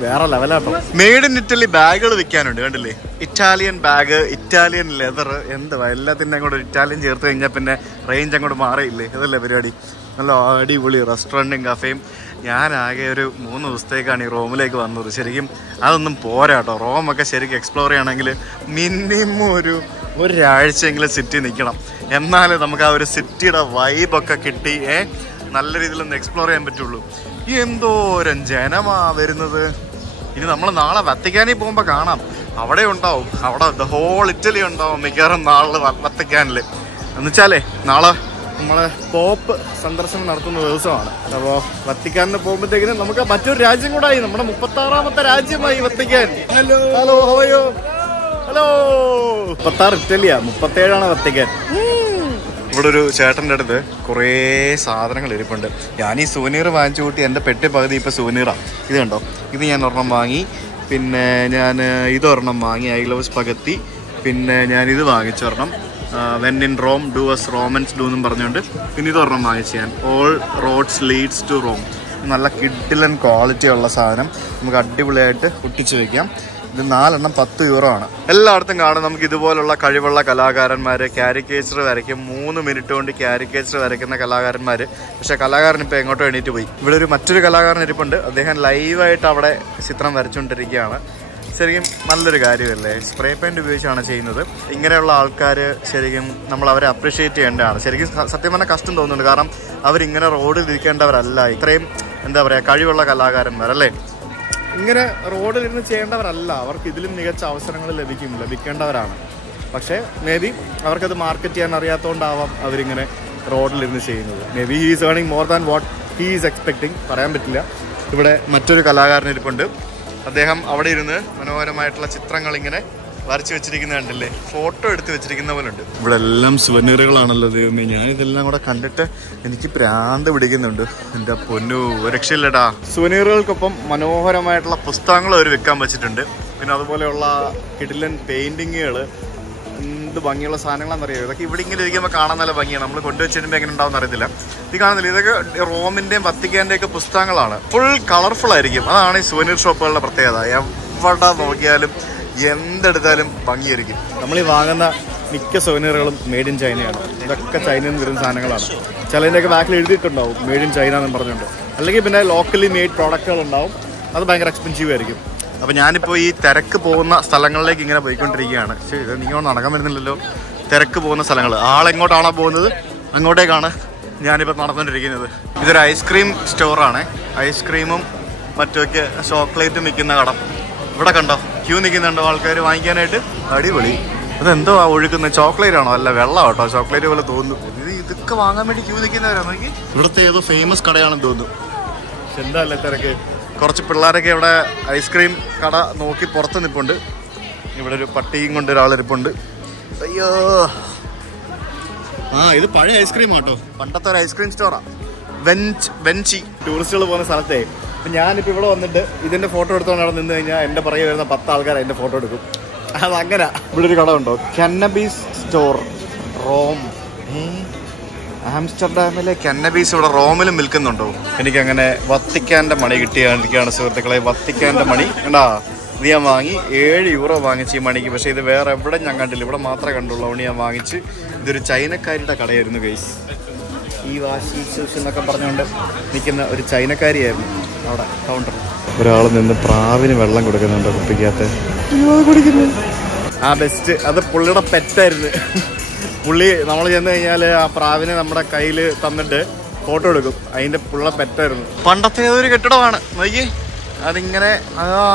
വേറെ ലെവലാട്ടോ. മെയ്ഡ് ഇൻ ഇറ്റലി ബാഗുകൾ വിൽക്കാനുണ്ട്, കണ്ടില്ലേ. ഇറ്റാലിയൻ ബാഗ്, ഇറ്റാലിയൻ ലെതർ, എന്തുവാ എല്ലാത്തിൻ്റെ കൂടെ ഇറ്റാലിയൻ ചേർത്ത് കഴിഞ്ഞാൽ പിന്നെ റേഞ്ച് അങ്ങോട്ട് മാറിയില്ലേ. അതല്ലേ പരിപാടി. നല്ല അടിപൊളി റെസ്റ്റോറൻറ്റും കഫേയും. ഞാനാകെ ഒരു 3 ദിവസത്തേക്കാണ് ഈ റോമിലേക്ക് വന്നത്. ശരിക്കും അതൊന്നും പോരാ കേട്ടോ. റോമൊക്കെ ശരിക്കും എക്സ്പ്ലോർ ചെയ്യണമെങ്കിൽ മിനിമം ഒരാഴ്ചയെങ്കിലും സിറ്റി നിൽക്കണം. എന്നാലേ നമുക്ക് ആ ഒരു സിറ്റിയുടെ വൈബൊക്കെ കിട്ടി നല്ല രീതിയിലൊന്ന് എക്സ്പ്ലോർ ചെയ്യാൻ പറ്റുള്ളൂ. എന്തോരം ജനമാ വരുന്നത്. ഇനി നമ്മൾ നാളെ വത്തിക്കാനിൽ പോകുമ്പോൾ കാണാം, അവിടെ ഉണ്ടാവും. അവിടെ ദ ഹോൾ ഇറ്റലി ഉണ്ടാവും മിക്കവാറും നാളെ വത്തിക്കാനിൽ. എന്നുവെച്ചാലേ നാളെ നമ്മളെ പോപ്പ് സന്ദർശനം നടത്തുന്ന ദിവസമാണ്. അപ്പോൾ വത്തിക്കാനിൽ പോകുമ്പോഴത്തേക്കിനും നമുക്ക് മറ്റൊരു രാജ്യം കൂടെ ആയി. നമ്മുടെ 36ാമത്തെ രാജ്യമായി വത്തിക്കാൻ. ഹലോ ഹോയോ ഹലോ. 36 ഇറ്റലിയാ, 37ആണ് വത്തിക്കാൻ. ഇവിടെ ഒരു ചേട്ടൻ്റെ അടുത്ത് കുറേ സാധനങ്ങൾ ഇരിപ്പുണ്ട്. ഞാൻ ഈ സുവനീർ വാങ്ങിച്ചു കൂട്ടി എൻ്റെ പെട്ടി പകുതി ഇപ്പോൾ സുവനീറാണ്. ഇത് കണ്ടോ, ഇത് ഞാൻ ഒരെണ്ണം വാങ്ങി. പിന്നെ ഞാൻ ഇതൊരെണ്ണം വാങ്ങി, ഐ ലവ് സ്പഗത്തി. പിന്നെ ഞാനിത് വാങ്ങിച്ചൊരെണ്ണം, when in Rome do as Romans do എന്നും പറഞ്ഞുകൊണ്ട്. പിന്നെ ഇതൊരെണ്ണം വാങ്ങിച്ച് ഞാൻ, all roads leads to Rome. നല്ല കിഡിലൻ ക്വാളിറ്റി ഉള്ള സാധനം നമുക്ക് അടിപൊളിയായിട്ട് ഒട്ടിച്ച് വയ്ക്കാം. ഇത് 4 എണ്ണം 10 യൂറോ ആണ്. എല്ലായിടത്തും കാണും നമുക്ക് ഇതുപോലുള്ള കഴിവുള്ള കലാകാരന്മാർ. ക്യാരിക്കേച്ചർ വരയ്ക്കും, 3 മിനിറ്റ് കൊണ്ട് ക്യാരിക്കേച്ചർ വരയ്ക്കുന്ന കലാകാരന്മാർ. പക്ഷേ കലാകാരൻ ഇപ്പോൾ എങ്ങോട്ടോ എണീറ്റ് പോയി. ഇവിടെ മറ്റൊരു കലാകാരൻ ഇരിപ്പുണ്ട്. അദ്ദേഹം ലൈവായിട്ട് അവിടെ ചിത്രം വരച്ചുകൊണ്ടിരിക്കുകയാണ്. ശരിക്കും നല്ലൊരു കാര്യമല്ലേ. സ്പ്രേ പെയിന്റ് ഉപയോഗിച്ചാണ് ചെയ്യുന്നത്. ഇങ്ങനെയുള്ള ആൾക്കാർ ശരിക്കും നമ്മൾ അവരെ അപ്രിഷ്യേറ്റ് ചെയ്യേണ്ടതാണ്. ശരിക്കും സത്യം പറഞ്ഞാൽ കഷ്ടം തോന്നുന്നുണ്ട്. കാരണം അവരിങ്ങനെ റോഡിൽ ഇരിക്കേണ്ടവരല്ല. ഇത്രയും എന്താ പറയുക കഴിവുള്ള കലാകാരന്മാരല്ലേ. ഇങ്ങനെ റോഡിലിരുന്ന് ചെയ്യേണ്ടവരല്ല. അവർക്ക് ഇതിലും മികച്ച അവസരങ്ങൾ ലഭിക്കേണ്ടവരാണ്. പക്ഷേ മേ ബി അവർക്കത് മാർക്കറ്റ് ചെയ്യാൻ അറിയാത്തതുകൊണ്ടാവാം അവരിങ്ങനെ റോഡിലിരുന്ന് ചെയ്യുന്നത്. May be he is earning more than what he is expecting. പറയാൻ പറ്റില്ല. ഇവിടെ മറ്റൊരു കലാകാരൻ ഇരിപ്പുണ്ട്. അദ്ദേഹം അവിടെ ഇരുന്ന് മനോഹരമായിട്ടുള്ള ചിത്രങ്ങൾ ഇങ്ങനെ വരച്ച് വെച്ചിരിക്കുന്ന കണ്ടില്ലേ, ഫോട്ടോ എടുത്ത് വെച്ചിരിക്കുന്ന പോലെ ഉണ്ട്. ഇവിടെ എല്ലാം സുവനീറുകളാണല്ലോ ദൈവമേ. ഞാനിതെല്ലാം കൂടെ കണ്ടിട്ട് എനിക്ക് ഭ്രാന്ത് പിടിക്കുന്നുണ്ട്. എൻ്റെ പൊന്നു രക്ഷയില്ലടാ. സുവനീറുകൾക്കൊപ്പം മനോഹരമായിട്ടുള്ള പുസ്തകങ്ങൾ അവർ വെക്കാൻ വെച്ചിട്ടുണ്ട്. പിന്നെ അതുപോലെയുള്ള കിടിലൻ പെയിന്റിങ്ങുകൾ. എന്ത് ഭംഗിയുള്ള സാധനങ്ങളാണെന്നറിയാം. ഇതൊക്കെ ഇവിടെ ഇങ്ങനെ ഇരിക്കുമ്പോൾ കാണാൻ നല്ല ഭംഗിയാണ്. നമ്മൾ കൊണ്ടുവച്ചിരുമ്പോൾ എങ്ങനെ ഉണ്ടാവും അറിയത്തില്ല. ഈ കാണുന്നില്ല, ഇതൊക്കെ റോമിന്റെയും വത്തിക്കാന്റെയും ഒക്കെ പുസ്തകങ്ങളാണ്. ഫുൾ കളർഫുൾ ആയിരിക്കും. അതാണ് ഈ സുവനീർ ഷോപ്പുകളുടെ പ്രത്യേകത. എവിടെ നോക്കിയാലും എന്തെടുത്താലും ഭംഗിയായിരിക്കും. നമ്മൾ ഈ വാങ്ങുന്ന മിക്ക സുവനീറുകളും മെയ്ഡ് ഇൻ ചൈനയാണ്. ഇതൊക്കെ ചൈനയിൽ നിന്ന് വരുന്ന സാധനങ്ങളാണ്. ചിലതിൻ്റെയൊക്കെ ബാക്കിൽ എഴുതിയിട്ടുണ്ടാവും മെയ്ഡ് ഇൻ ചൈന എന്ന് പറഞ്ഞുകൊണ്ട്. അല്ലെങ്കിൽ പിന്നെ ലോക്കലി മെയ്ഡ് പ്രോഡക്റ്റുകൾ ഉണ്ടാവും. അത് ഭയങ്കര എക്സ്പെൻസീവ് ആയിരിക്കും. അപ്പോൾ ഞാനിപ്പോൾ ഈ തിരക്ക് പോകുന്ന സ്ഥലങ്ങളിലേക്ക് ഇങ്ങനെ പോയിക്കൊണ്ടിരിക്കുകയാണ്. പക്ഷേ ഇത് നിങ്ങൾ നടക്കാൻ വരുന്നില്ലല്ലോ. തിരക്ക് പോകുന്ന സ്ഥലങ്ങൾ, ആളെങ്ങോട്ടാണോ പോകുന്നത് അങ്ങോട്ടേക്കാണ് ഞാനിപ്പോൾ നടന്നുകൊണ്ടിരിക്കുന്നത്. ഇതൊരു ഐസ്ക്രീം സ്റ്റോറാണ്. ഐസ്ക്രീമും മറ്റൊക്കെ ചോക്ലേറ്റും വിൽക്കുന്ന കട. ഇവിടെ കണ്ടോ, ക്യൂ നിൽക്കുന്നുണ്ടോ ആൾക്കാർ വാങ്ങിക്കാനായിട്ട്. അടിപൊളി. അതെന്തോ ഒഴുക്കുന്നത്, ചോക്ലേറ്റ് ആണോ? അല്ല, വെള്ളം കേട്ടോ, ചോക്ലേറ്റ് പോലെ തോന്നുന്നു. ഇതൊക്കെ വാങ്ങാൻ വേണ്ടി ക്യൂ നിൽക്കുന്നവരാണ്. നോക്കി, ഇവിടുത്തെ ഏതോ ഫേമസ് കടയാണെന്ന് തോന്നുന്നു. പക്ഷെ എന്താ അല്ലേ തിരക്ക്. കുറച്ച് പിള്ളേരൊക്കെ ഇവിടെ ഐസ്ക്രീം കട നോക്കി പുറത്ത് നിൽപ്പുണ്ട്. ഇവിടെ ഒരു പട്ടിയും കൊണ്ട് ഒരാളിരിപ്പുണ്ട്. അയ്യോ, ഇത് പഴയ ഐസ്ക്രീം ആട്ടോ, പണ്ടത്തെ ഒരു ഐസ്ക്രീം സ്റ്റോറാണ്. വെഞ്ചി. ടൂറിസ്റ്റുകൾ പോകുന്ന സ്ഥലത്തെ ഇപ്പം ഞാനിപ്പോൾ ഇവിടെ വന്നിട്ട് ഇതിൻ്റെ ഫോട്ടോ എടുത്തുകൊണ്ട് അവിടെ നിന്ന് കഴിഞ്ഞാൽ എൻ്റെ പുറകെ വരുന്ന 10 ആൾക്കാർ എൻ്റെ ഫോട്ടോ എടുക്കും. അതങ്ങനെ. ഇവിടെ ഒരു കട ഉണ്ടോ, കന്നബീസ് സ്റ്റോർ, റോം. ആംസ്റ്റർഡാമിലെ കന്നബീസ് ഇവിടെ റോമിലും വിൽക്കുന്നുണ്ടോ? എനിക്കങ്ങനെ വത്തിക്കാൻ്റെ മണി കിട്ടിയാണ് സുഹൃത്തുക്കളെ. വത്തിക്കാൻ്റെ മണി കണ്ടാ, ഇത് ഞാൻ വാങ്ങി 7 യൂറോ വാങ്ങിച്ച് ഈ മണിക്ക്. പക്ഷേ ഇത് വേറെ എവിടെ ഞാൻ കണ്ടില്ല, ഇവിടെ മാത്രമേ കണ്ടുള്ളൂ. അതുകൊണ്ട് ഞാൻ വാങ്ങിച്ച്. ഇതൊരു ചൈനക്കാരിയുടെ കടയായിരുന്നു ഗൈസ്. ഈ വാഷി ഷൂസ് എന്നൊക്കെ പറഞ്ഞുകൊണ്ട് നിൽക്കുന്ന ഒരു ചൈനക്കാരിയായിരുന്നു അവിടെ കൗണ്ടറിൽ. ഒരാൾ നിന്ന് പ്രാവിന് വെള്ളം കൊടുക്കുന്നുണ്ട് കുപ്പിക്കകത്ത്. കുടിക്കുന്നു. ബെസ്റ്റ്. അത് പുള്ളിയുടെ പെറ്റായിരുന്നു. പുള്ളി നമ്മൾ ചെന്ന് കഴിഞ്ഞാൽ ആ പ്രാവിനെ നമ്മുടെ കയ്യിൽ തന്നിട്ട് ഫോട്ടോ എടുക്കും. അതിൻ്റെ പുള്ള പെറ്റായിരുന്നു. പണ്ടത്തെ ഒരു കെട്ടിടമാണ്. നോക്കി, അതിങ്ങനെ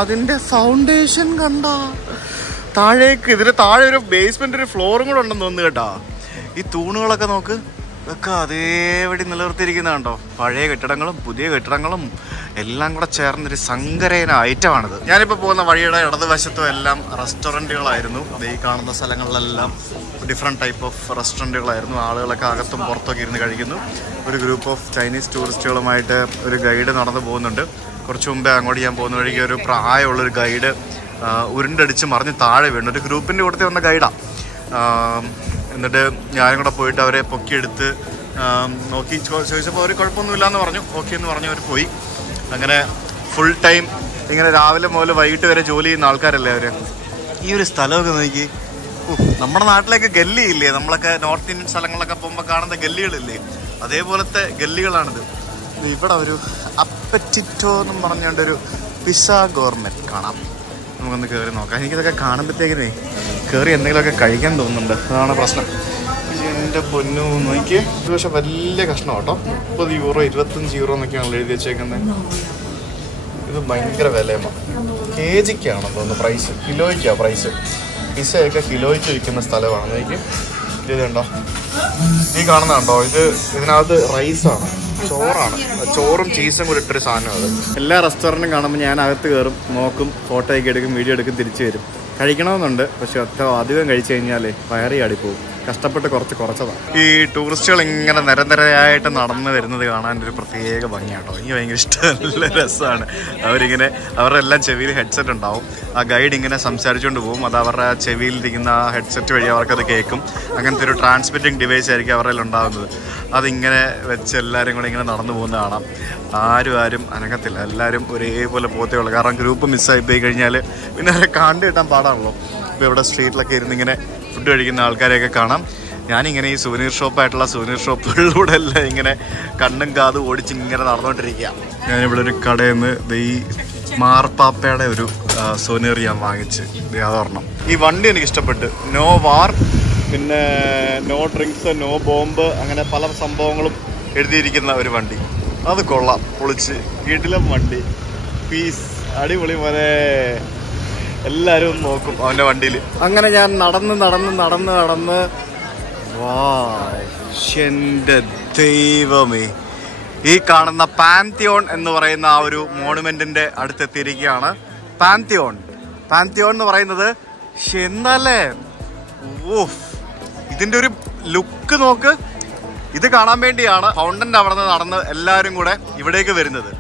അതിൻ്റെ ഫൗണ്ടേഷൻ കണ്ട താഴേക്ക്. ഇതിന് താഴെ ഒരു ബേസ്മെന്റ്, ഒരു ഫ്ലോറും കൂടെ ഉണ്ടെന്ന് തോന്നുന്നു കേട്ടോ. ഈ തൂണുകളൊക്കെ നോക്ക്, ഇതൊക്കെ അതേപടി നിലനിർത്തിയിരിക്കുന്ന കണ്ടോ. പഴയ കെട്ടിടങ്ങളും പുതിയ കെട്ടിടങ്ങളും എല്ലാം കൂടെ ചേർന്നൊരു സങ്കരേന ഐറ്റമാണിത്. ഞാനിപ്പോൾ പോകുന്ന വഴിയുടെ ഇടതുവശത്തും എല്ലാം റെസ്റ്റോറൻറ്റുകളായിരുന്നു. ഈ കാണുന്ന സ്ഥലങ്ങളിലെല്ലാം ഡിഫറെൻറ്റ് ടൈപ്പ് ഓഫ് റെസ്റ്റോറൻറ്റുകളായിരുന്നു. ആളുകളൊക്കെ അകത്തും പുറത്തൊക്കെ ഇരുന്ന് കഴിക്കുന്നു. ഒരു ഗ്രൂപ്പ് ഓഫ് ചൈനീസ് ടൂറിസ്റ്റുകളുമായിട്ട് ഒരു ഗൈഡ് നടന്നു പോകുന്നുണ്ട്. കുറച്ച് മുമ്പേ അങ്ങോട്ട് ഞാൻ പോകുന്ന വഴിക്ക് ഒരു പ്രായമുള്ളൊരു ഗൈഡ് ഉരുണ്ടടിച്ച് മറിഞ്ഞ് താഴെ വീണു. ഒരു ഗ്രൂപ്പിൻ്റെ കൂട്ടത്തിൽ വന്ന ഗൈഡാണ്. എന്നിട്ട് ഞാനും കൂടെ പോയിട്ട് അവരെ പൊക്കിയെടുത്ത് നോക്കി ചോദിച്ചപ്പോൾ അവർ കുഴപ്പമൊന്നുമില്ല എന്ന് പറഞ്ഞു. ഓക്കെ എന്ന് പറഞ്ഞു അവർ പോയി. അങ്ങനെ ഫുൾ ടൈം ഇങ്ങനെ രാവിലെ മുതൽ വൈകിട്ട് വരെ ജോലി ചെയ്യുന്ന ആൾക്കാരല്ലേ അവർ. ഈ ഒരു സ്ഥലമൊക്കെ നോക്കി. നമ്മുടെ നാട്ടിലേക്ക് ഗല്ലിയില്ലേ, നമ്മളൊക്കെ നോർത്ത് ഇന്ത്യൻ സ്ഥലങ്ങളിലൊക്കെ പോകുമ്പോൾ കാണുന്ന ഗല്ലികളില്ലേ, അതേപോലത്തെ ഗല്ലികളാണിത്. ഇവിടെ ഒരു അപ്പറ്റിറ്റോ എന്നും പറഞ്ഞുകൊണ്ടൊരു പിസ്സ ഗോർമെറ്റ് കാണാം. നമുക്കൊന്ന് കയറി നോക്കാം. എനിക്കിതൊക്കെ കാണുമ്പോഴത്തേക്കിനേ കയറി എന്തെങ്കിലുമൊക്കെ കഴിക്കാൻ തോന്നുന്നുണ്ട്. അതാണ് പ്രശ്നം. എൻ്റെ പൊന്നു നോക്കി. ഇത് പക്ഷെ വലിയ കഷ്ണം കേട്ടോ. 30 യൂറോ 25 യൂറോ എന്നൊക്കെയാണല്ലോ എഴുതി വെച്ചേക്കുന്നത്. ഇത് ഭയങ്കര വിലയാണ്. KGക്കാണെന്ന് തോന്നുന്നു പ്രൈസ്. കിലോയ്ക്കാണ് പ്രൈസ്. പിസ്സയൊക്കെ കിലോയ്ക്ക് വിൽക്കുന്ന സ്ഥലമാണ്. നോക്കി, ഇത് കണ്ടോ, ഈ കാണുന്നുണ്ടോ, ഇതിനകത്ത് റൈസാണ്, ചോറാണ്. ചോറും ചീസും കൂടി ഇട്ടൊരു സാധനം. അത് എല്ലാ റെസ്റ്റോറൻറ്റും കാണുമ്പോൾ ഞാൻ അകത്ത് കയറും, നോക്കും, ഫോട്ടോ ഒക്കെ എടുക്കും, വീഡിയോ എടുക്കും, തിരിച്ചു വരും. കഴിക്കണമെന്നുണ്ട്. പക്ഷെ അധികം കഴിച്ചു കഴിഞ്ഞാൽ വയറി ആടിപ്പോവും. കഷ്ടപ്പെട്ട് കുറച്ചതാണ്. ഈ ടൂറിസ്റ്റുകൾ ഇങ്ങനെ നിരന്തരമായിട്ട് നടന്നു വരുന്നത് കാണാൻ ഒരു പ്രത്യേക ഭംഗിയാട്ടോ. എനിക്ക് ഭയങ്കര ഇഷ്ടം. നല്ല രസമാണ്. അവരിങ്ങനെ അവരുടെ എല്ലാം ചെവിയിൽ ഹെഡ്സെറ്റ് ഉണ്ടാവും. ആ ഗൈഡ് ഇങ്ങനെ സംസാരിച്ചുകൊണ്ട് പോകും. അത് അവരുടെ ചെവിയിലിരിക്കുന്ന ആ ഹെഡ്സെറ്റ് വഴി അവർക്കത് കേൾക്കും. അങ്ങനത്തെ ഒരു ട്രാൻസ്മിറ്റിംഗ് ഡിവൈസ് ആയിരിക്കും അവരുടെ ഉണ്ടാകുന്നത്. അതിങ്ങനെ വെച്ച് എല്ലാവരും കൂടെ ഇങ്ങനെ നടന്നു പോകുന്ന കാണാം. ആരും അനങ്ങത്തില്ല. എല്ലാവരും ഒരേപോലെ പോകത്തേ ഉള്ളൂ. കാരണം ഗ്രൂപ്പ് മിസ്സായി പോയി കഴിഞ്ഞാൽ പിന്നെ അവരെ കണ്ടു കിട്ടാൻ പാടാണല്ലോ. ഇപ്പോൾ ഇവിടെ സ്ട്രീറ്റിലൊക്കെ ഇരുന്നിങ്ങനെ ഫുഡ് കഴിക്കുന്ന ആൾക്കാരെയൊക്കെ കാണാം. ഞാനിങ്ങനെ ഈ സുവനീർ ഷോപ്പായിട്ടുള്ള സുവനീർ ഷോപ്പുകളിലൂടെ എല്ലാം ഇങ്ങനെ കണ്ണും കാതും ഓടിച്ച് ഇങ്ങനെ നടന്നുകൊണ്ടിരിക്കുക. ഞാനിവിടെ ഒരു കടയിൽ നിന്ന് ഈ മാർപ്പാപ്പയുടെ ഒരു സുവനീർ ഞാൻ വാങ്ങിച്ച് അതൊരെണ്ണം. ഈ വണ്ടി എനിക്ക് ഇഷ്ടപ്പെട്ട്. നോ വാർ, പിന്നെ നോ ഡ്രിങ്ക്സ്, നോ ബോംബ്, അങ്ങനെ പല സംഭവങ്ങളും എഴുതിയിരിക്കുന്ന ഒരു വണ്ടി. അത് കൊള്ളാം, പൊളിച്ച്. വീട്ടിലെ വണ്ടി പീസ്, അടിപൊളി മോനെ. എല്ലാവരും നോക്കും അവൻ്റെ വണ്ടിയിൽ. അങ്ങനെ ഞാൻ നടന്ന് എൻ്റെ ദൈവമേ, ഈ കാണുന്ന പാന്തിയോൺ എന്ന് പറയുന്ന ആ ഒരു മോണുമെന്റിന്റെ അടുത്തെത്തിയിരിക്കുകയാണ്. പാന്തിയോൺ എന്ന് പറയുന്നത് എന്നല്ലേ, ഇതിന്റെ ഒരു ലുക്ക് നോക്ക്. ഇത് കാണാൻ വേണ്ടിയാണ് ഫൗണ്ടന്റെ അവിടെ നിന്ന് നടന്ന് എല്ലാവരും കൂടെ ഇവിടേക്ക് വരുന്നത്.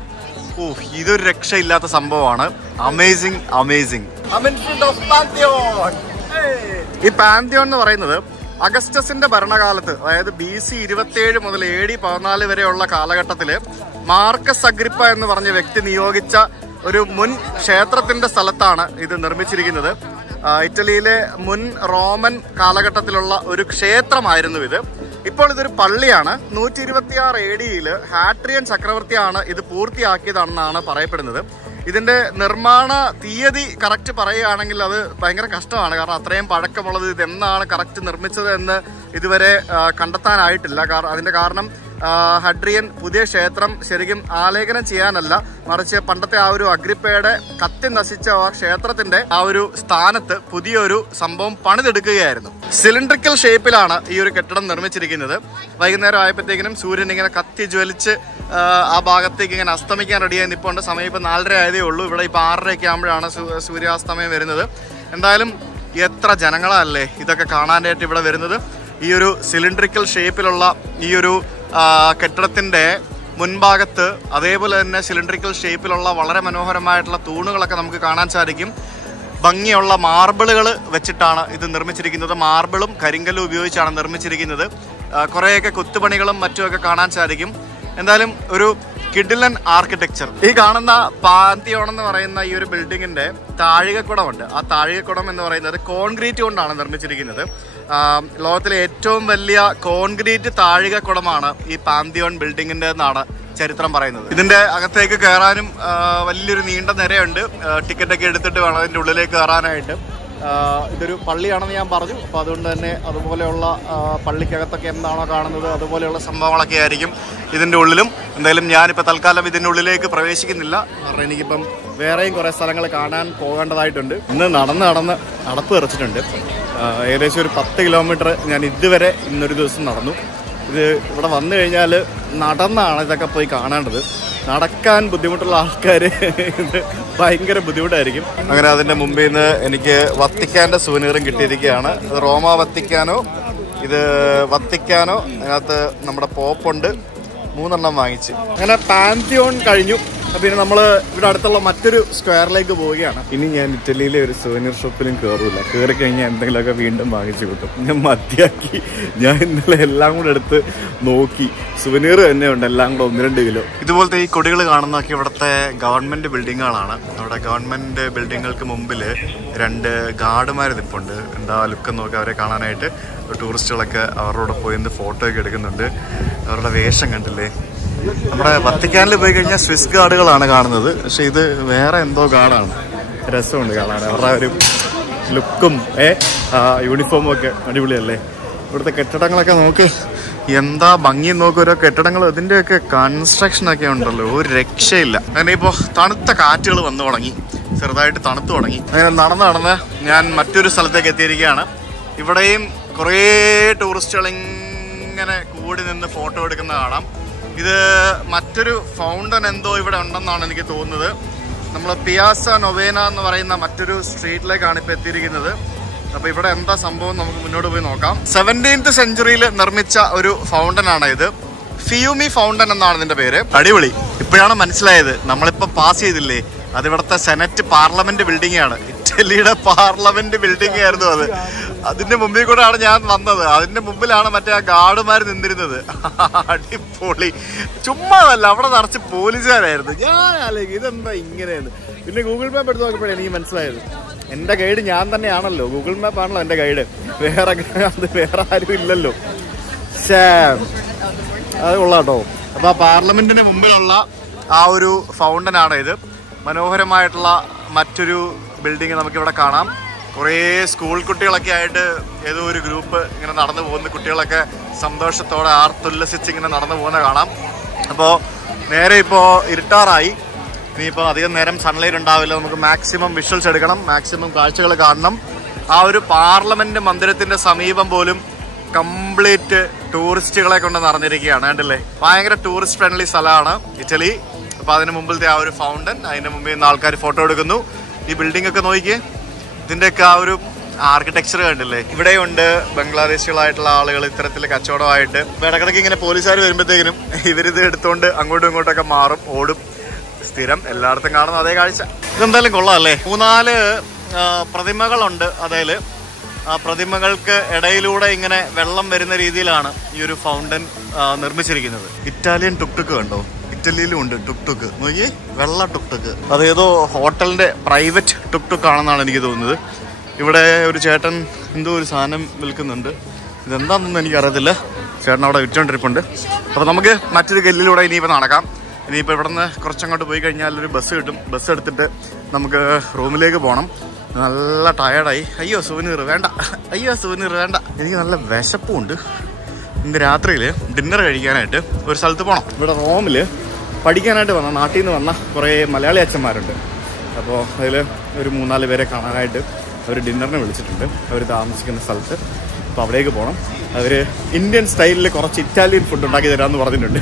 ഇതൊരു രക്ഷയില്ലാത്ത സംഭവമാണ്. അമേസിങ്. ഈ പാന്തിയോൺ എന്ന് പറയുന്നത് അഗസ്റ്റസിന്റെ ഭരണകാലത്ത്, അതായത് BC 27 മുതൽ AD 14 വരെയുള്ള കാലഘട്ടത്തില് മാർക്കസ് അഗ്രിപ്പ എന്ന് പറഞ്ഞ വ്യക്തി നിയോഗിച്ച ഒരു മുൻ ക്ഷേത്രത്തിന്റെ സ്ഥലത്താണ് ഇത് നിർമ്മിച്ചിരിക്കുന്നത്. ഇറ്റലിയിലെ മുൻ റോമൻ കാലഘട്ടത്തിലുള്ള ഒരു ക്ഷേത്രമായിരുന്നു ഇത്. ഇപ്പോൾ ഇതൊരു പള്ളിയാണ്. 126 AD ഹാട്രിയൻ ചക്രവർത്തിയാണ് ഇത് പൂർത്തിയാക്കിയതാണെന്നാണ് പറയപ്പെടുന്നത്. ഇതിന്റെ നിർമ്മാണ തീയതി കറക്റ്റ് പറയുകയാണെങ്കിൽ അത് ഭയങ്കര കഷ്ടമാണ്. കാരണം അത്രയും പഴക്കമുള്ളത് ഇത് എന്നാണ് കറക്റ്റ് നിർമ്മിച്ചത് എന്ന് ഇതുവരെ കണ്ടെത്താനായിട്ടില്ല. അതിന്റെ കാരണം ഹഡ്രിയൻ പുതിയ ക്ഷേത്രം ശരിക്കും ആലേഖനം ചെയ്യാനല്ല, മറിച്ച് പണ്ടത്തെ ആ ഒരു അഗ്രിപ്പയുടെ കത്തി നശിച്ച ആ ക്ഷേത്രത്തിന്റെ ആ ഒരു സ്ഥാനത്ത് പുതിയൊരു സംഭവം പണിതെടുക്കുകയായിരുന്നു. സിലിണ്ടറിക്കൽ ഷേപ്പിലാണ് ഈ ഒരു കെട്ടിടം നിർമ്മിച്ചിരിക്കുന്നത്. വൈകുന്നേരം ആയപ്പോഴത്തേക്കിനും സൂര്യൻ ഇങ്ങനെ കത്തി ജ്വലിച്ച് ആ ഭാഗത്തേക്ക് ഇങ്ങനെ അസ്തമിക്കാൻ റെഡിയായി നിൽപ്പുണ്ട്. സമയം ഇപ്പം 4:30 ആയതേ ഉള്ളൂ. ഇവിടെ ഇപ്പം 6:30 ആകുമ്പോഴാണ് സൂര്യാസ്തമയം വരുന്നത്. എന്തായാലും എത്ര ജനങ്ങളല്ലേ ഇതൊക്കെ കാണാനായിട്ട് ഇവിടെ വരുന്നത്. ഈ ഒരു സിലിണ്ടറിക്കൽ ഷേപ്പിലുള്ള ഈ ഒരു കെട്ടിടത്തിന്റെ മുൻഭാഗത്ത് അതേപോലെ തന്നെ സിലിണ്ടറിക്കൽ ഷേപ്പിലുള്ള വളരെ മനോഹരമായിട്ടുള്ള തൂണുകളൊക്കെ നമുക്ക് കാണാൻ സാധിക്കും. ഭംഗിയുള്ള മാർബിളുകൾ വെച്ചിട്ടാണ് ഇത് നിർമ്മിച്ചിരിക്കുന്നത്. മാർബിളും കരിങ്കല്ലും ഉപയോഗിച്ചാണ് നിർമ്മിച്ചിരിക്കുന്നത്. കുറേയൊക്കെ കൊത്തുപണികളും മറ്റുമൊക്കെ കാണാൻ സാധിക്കും. എന്തായാലും ഒരു കിഡിലൻ ആർക്കിടെക്ചർ. ഈ കാണുന്ന പാന്തിയോൺ എന്ന് പറയുന്ന ഈ ഒരു ബിൽഡിങ്ങിന്റെ താഴികക്കുടമുണ്ട്. ആ താഴികക്കുടം എന്ന് പറയുന്നത് കോൺക്രീറ്റ് കൊണ്ടാണ് നിർമ്മിച്ചിരിക്കുന്നത്. ലോകത്തിലെ ഏറ്റവും വലിയ കോൺക്രീറ്റ് താഴികക്കുടമാണ് ഈ പാന്തിയോൺ ബിൽഡിങ്ങിന്റെ എന്നാണ് ചരിത്രം പറയുന്നത്. ഇതിന്റെ അകത്തേക്ക് കയറാനും വലിയൊരു നീണ്ട നിരയുണ്ട്. ടിക്കറ്റൊക്കെ എടുത്തിട്ട് വേണം അതിന്റെ ഉള്ളിലേക്ക് കയറാനായിട്ട്. ഇതൊരു പള്ളിയാണെന്ന് ഞാൻ പറഞ്ഞു. അപ്പോൾ അതുകൊണ്ട് തന്നെ അതുപോലെയുള്ള പള്ളിക്കകത്തൊക്കെ എന്താണോ കാണുന്നത് അതുപോലെയുള്ള സംഭവങ്ങളൊക്കെ ആയിരിക്കും ഇതിൻ്റെ ഉള്ളിലും. എന്തായാലും ഞാനിപ്പോൾ തൽക്കാലം ഇതിൻ്റെ ഉള്ളിലേക്ക് പ്രവേശിക്കുന്നില്ല. കാരണം എനിക്കിപ്പം വേറെയും കുറേ സ്ഥലങ്ങൾ കാണാൻ പോകേണ്ടതായിട്ടുണ്ട്. ഇന്ന് നടന്ന് അടപ്പ് തെറിച്ചിട്ടുണ്ട്. ഏകദേശം ഒരു 10 കിലോമീറ്റർ ഞാൻ ഇതുവരെ ഇന്നൊരു ദിവസം നടന്നു. ഇത് ഇവിടെ വന്നു കഴിഞ്ഞാൽ നടന്നാണ് ഇതൊക്കെ പോയി കാണേണ്ടത്. നടക്കാൻ ബുദ്ധിമുട്ടുള്ള ആൾക്കാർ ഇത് ഭയങ്കര ബുദ്ധിമുട്ടായിരിക്കും. അങ്ങനെ അതിൻ്റെ മുമ്പിൽ നിന്ന് എനിക്ക് വത്തിക്കാൻ്റെ സുവനീറും കിട്ടിയിരിക്കുകയാണ്. ഇത് റോമ വത്തിക്കാനോ, ഇത് വത്തിക്കാനോ, അതിനകത്ത് നമ്മുടെ പോപ്പുണ്ട്. 3 എണ്ണം വാങ്ങിച്ച്. അങ്ങനെ പാന്തിയോൺ കഴിഞ്ഞു. പിന്നെ നമ്മൾ ഇവിടെ അടുത്തുള്ള മറ്റൊരു സ്ക്വയറിലേക്ക് പോവുകയാണ്. ഇനി ഞാൻ ഇറ്റലിയിലെ ഒരു സുവനീർ ഷോപ്പിലും കയറില്ല. കയറി കഴിഞ്ഞാൽ എന്തെങ്കിലുമൊക്കെ വീണ്ടും വാങ്ങിച്ചു കിട്ടും. ഞാൻ മതിയാക്കി. ഞാൻ ഇന്നലെ എല്ലാം കൂടെ എടുത്ത് നോക്കി. സുവനീർ തന്നെ ഉണ്ട് എല്ലാം കൂടെ 1-2 കിലോ. ഇതുപോലത്തെ ഈ കൊടികൾ കാണുന്നതൊക്കെ ഇവിടുത്തെ ഗവൺമെന്റ് ബിൽഡിങ്ങുകളാണ്. അവിടെ ഗവൺമെന്റ് ബിൽഡിങ്ങുകൾക്ക് മുമ്പിൽ 2 ഗാർഡുമാർ നിൽപ്പുണ്ട്. എന്താ ലുക്ക് നോക്കി അവരെ കാണാനായിട്ട്. ടൂറിസ്റ്റുകളൊക്കെ അവരോട് പോയി ഫോട്ടോ ഒക്കെ എടുക്കുന്നുണ്ട്. അവരുടെ വേഷം കണ്ടില്ലേ. നമ്മുടെ വത്തിക്കാനിൽ പോയി കഴിഞ്ഞാൽ സ്വിസ് ഗാർഡുകളാണ് കാണുന്നത്. പക്ഷെ ഇത് വേറെ എന്തോ ഗാർഡാണ്. രസമുണ്ട് കാണാൻ. അവരുടെ ഒരു ലുക്കും യൂണിഫോമും ഒക്കെ അടിപൊളിയല്ലേ. ഇവിടുത്തെ കെട്ടിടങ്ങളൊക്കെ നോക്ക്, എന്താ ഭംഗി നോക്ക്. ഓരോ കെട്ടിടങ്ങൾ ഇതിൻ്റെയൊക്കെ കൺസ്ട്രക്ഷനൊക്കെ ഉണ്ടല്ലോ, ഒരു രക്ഷയില്ല. അങ്ങനെ ഇപ്പോൾ തണുത്ത കാറ്റുകൾ വന്നു തുടങ്ങി, ചെറുതായിട്ട് തണുത്തു തുടങ്ങി. അങ്ങനെ നടന്ന് ഞാൻ മറ്റൊരു സ്ഥലത്തേക്ക് എത്തിയിരിക്കുകയാണ്. ഇവിടെയും കുറേ ടൂറിസ്റ്റുകൾ ഇങ്ങനെ കൂടി നിന്ന് ഫോട്ടോ എടുക്കുന്ന കാണാം. ഇത് മറ്റൊരു ഫൗണ്ടൻ എന്തോ ഇവിടെ ഉണ്ടെന്നാണ് എനിക്ക് തോന്നുന്നത്. നമ്മൾ പിയാസ നൊവേന എന്ന് പറയുന്ന മറ്റൊരു സ്ട്രീറ്റിലേക്കാണ് ഇപ്പോൾ എത്തിയിരിക്കുന്നത്. അപ്പോൾ ഇവിടെ എന്താ സംഭവം നമുക്ക് മുന്നോട്ട് പോയി നോക്കാം. 17th സെഞ്ചുറിയിൽ നിർമ്മിച്ച ഒരു ഫൗണ്ടൻ ആണ് ഇത്. ഫിയൂമി ഫൗണ്ടൻ എന്നാണ് ഇതിന്റെ പേര്. അടിപൊളി. ഇപ്പോഴാണ് മനസ്സിലായത്, നമ്മളിപ്പോൾ പാസ് ചെയ്തില്ലേ, അത് ഇവിടുത്തെ സെനറ്റ് പാർലമെന്റ് ബിൽഡിംഗ് ആണ്. ഇറ്റലിയുടെ പാർലമെന്റ് ബിൽഡിംഗ് ആയിരുന്നു അത്. അതിന്റെ മുമ്പിൽ കൂടെയാണ് ഞാൻ വന്നത്. അതിന്റെ മുമ്പിലാണ് മറ്റേ ആ ഗാർഡുമാർ നിന്നിരുന്നത്. അടിപൊളി. ചുമ്മാതല്ല, അവിടെ നിറച്ച് പോലീസുകാരായിരുന്നു. ഞാൻ അല്ലെങ്കിൽ ഇതെന്താ ഇങ്ങനെയാണ്. പിന്നെ ഗൂഗിൾ മാപ്പ് എടുത്ത് നോക്കിയപ്പോഴേ എനിക്ക് മനസ്സിലായത്, എൻ്റെ ഗൈഡ് ഞാൻ തന്നെയാണല്ലോ. ഗൂഗിൾ മാപ്പ് ആണല്ലോ എൻ്റെ ഗൈഡ്, വേറെ ആരും ഇല്ലല്ലോ. അത് കൊള്ളാട്ടോ. അപ്പൊ ആ പാർലമെന്റിന് മുമ്പിലുള്ള ആ ഒരു ഫൗണ്ടനാണ് ഇത്. മനോഹരമായിട്ടുള്ള മറ്റൊരു ബിൽഡിങ് നമുക്കിവിടെ കാണാം. കുറേ സ്കൂൾ കുട്ടികളൊക്കെ ആയിട്ട് ഏതോ ഒരു ഗ്രൂപ്പ് ഇങ്ങനെ നടന്നു പോകുന്ന കുട്ടികളൊക്കെ സന്തോഷത്തോടെ ആർത്തുല്ലസിച്ച് ഇങ്ങനെ നടന്നു പോകുന്ന കാണാം. അപ്പോൾ നേരെ ഇപ്പോൾ ഇരുട്ടാറായി. ഇനിയിപ്പോൾ അധികം നേരം സൺലൈറ്റ് ഉണ്ടാവില്ല. നമുക്ക് മാക്സിമം വിഷ്വൽസ് എടുക്കണം, മാക്സിമം കാഴ്ചകൾ കാണണം. ആ ഒരു പാർലമെന്റ് മന്ദിരത്തിന്റെ സമീപം പോലും കംപ്ലീറ്റ് ടൂറിസ്റ്റുകളെ കൊണ്ട് നിറഞ്ഞിരിക്കുകയാണ്. കണ്ടില്ലേ, ഭയങ്കര ടൂറിസ്റ്റ് ഫ്രണ്ട്ലി സ്ഥലമാണ് ഇറ്റലി. അപ്പോൾ അതിന് മുമ്പിലത്തെ ആ ഒരു ഫൗണ്ടൻ, അതിൻ്റെ മുമ്പിൽ നിന്ന് ആൾക്കാർ ഫോട്ടോ എടുക്കുന്നു. ഈ ബിൽഡിംഗ് ഒക്കെ നോക്കിയേ, ഇതിൻ്റെയൊക്കെ ആ ഒരു ആർക്കിടെക്ചർ കണ്ടില്ലേ. ഇവിടെയുണ്ട് ബംഗ്ലാദേശികളായിട്ടുള്ള ആളുകൾ ഇത്തരത്തിൽ കച്ചവടമായിട്ട്. ഇടക്കിടയ്ക്ക് ഇങ്ങനെ പോലീസുകാർ വരുമ്പോഴത്തേക്കിനും ഇവരിത് എടുത്തുകൊണ്ട് അങ്ങോട്ടും ഇങ്ങോട്ടൊക്കെ മാറും, ഓടും. സ്ഥിരം എല്ലായിടത്തും കാണുന്ന അതേ കാഴ്ച. ഇതെന്തായാലും കൊള്ളാം അല്ലേ. 3-4 പ്രതിമകളുണ്ട്. അതിൽ ആ പ്രതിമകൾക്ക് ഇടയിലൂടെ ഇങ്ങനെ വെള്ളം വരുന്ന രീതിയിലാണ് ഈ ഒരു ഫൗണ്ടൻ നിർമ്മിച്ചിരിക്കുന്നത്. ഇറ്റാലിയൻ ടുക്ടുക്ക് കണ്ടോ? ഇറ്റലിയിലും ഉണ്ട് ടുക്ടുക്ക്. നോക്കിയേ, വെള്ള ടുക്ടുക്ക്. അതേതോ ഹോട്ടലിന്റെ പ്രൈവറ്റ് ടുക്ടുക്ക് ആണെന്നാണ് എനിക്ക് തോന്നുന്നത്. ഇവിടെ ഒരു ചേട്ടൻ എന്തോ ഒരു സാധനം വിൽക്കുന്നുണ്ട്. ഇതെന്താണെന്നൊന്നും എനിക്കറിയത്തില്ല. ചേട്ടൻ അവിടെ വിറ്റുകൊണ്ടിരിപ്പുണ്ട്. അപ്പോൾ നമുക്ക് മറ്റൊരു ഗല്ലിലൂടെ ഇനിയിപ്പോൾ നടക്കാം. ഇനിയിപ്പോൾ ഇവിടെ നിന്ന് കുറച്ചങ്ങോട്ട് പോയി കഴിഞ്ഞാൽ ഒരു ബസ് കിട്ടും. ബസ് എടുത്തിട്ട് നമുക്ക് റൂമിലേക്ക് പോകണം. നല്ല ടയർഡായി. അയ്യോ സുവനീർ വേണ്ട, അയ്യോ സുവനീർ വേണ്ട. എനിക്ക് നല്ല വിശപ്പുണ്ട്. ഇന്ന് രാത്രിയിൽ ഡിന്നർ കഴിക്കാനായിട്ട് ഒരു സ്ഥലത്ത് പോകണം. ഇവിടെ റോമിൽ പഠിക്കാനായിട്ട് വന്ന നാട്ടിൽ നിന്ന് വന്ന കുറേ മലയാളി അച്ഛന്മാരുണ്ട്. അപ്പോൾ അതിൽ ഒരു 3-4 പേരെ കാണാനായിട്ട് അവർ ഡിന്നറിനെ വിളിച്ചിട്ടുണ്ട്. അവർ താമസിക്കുന്ന സ്ഥലത്ത്. അപ്പോൾ അവിടേക്ക് പോകണം. അവർ ഇന്ത്യൻ സ്റ്റൈലിൽ കുറച്ച് ഇറ്റാലിയൻ ഫുഡ് ഉണ്ടാക്കി തരാമെന്ന് പറഞ്ഞിട്ടുണ്ട്.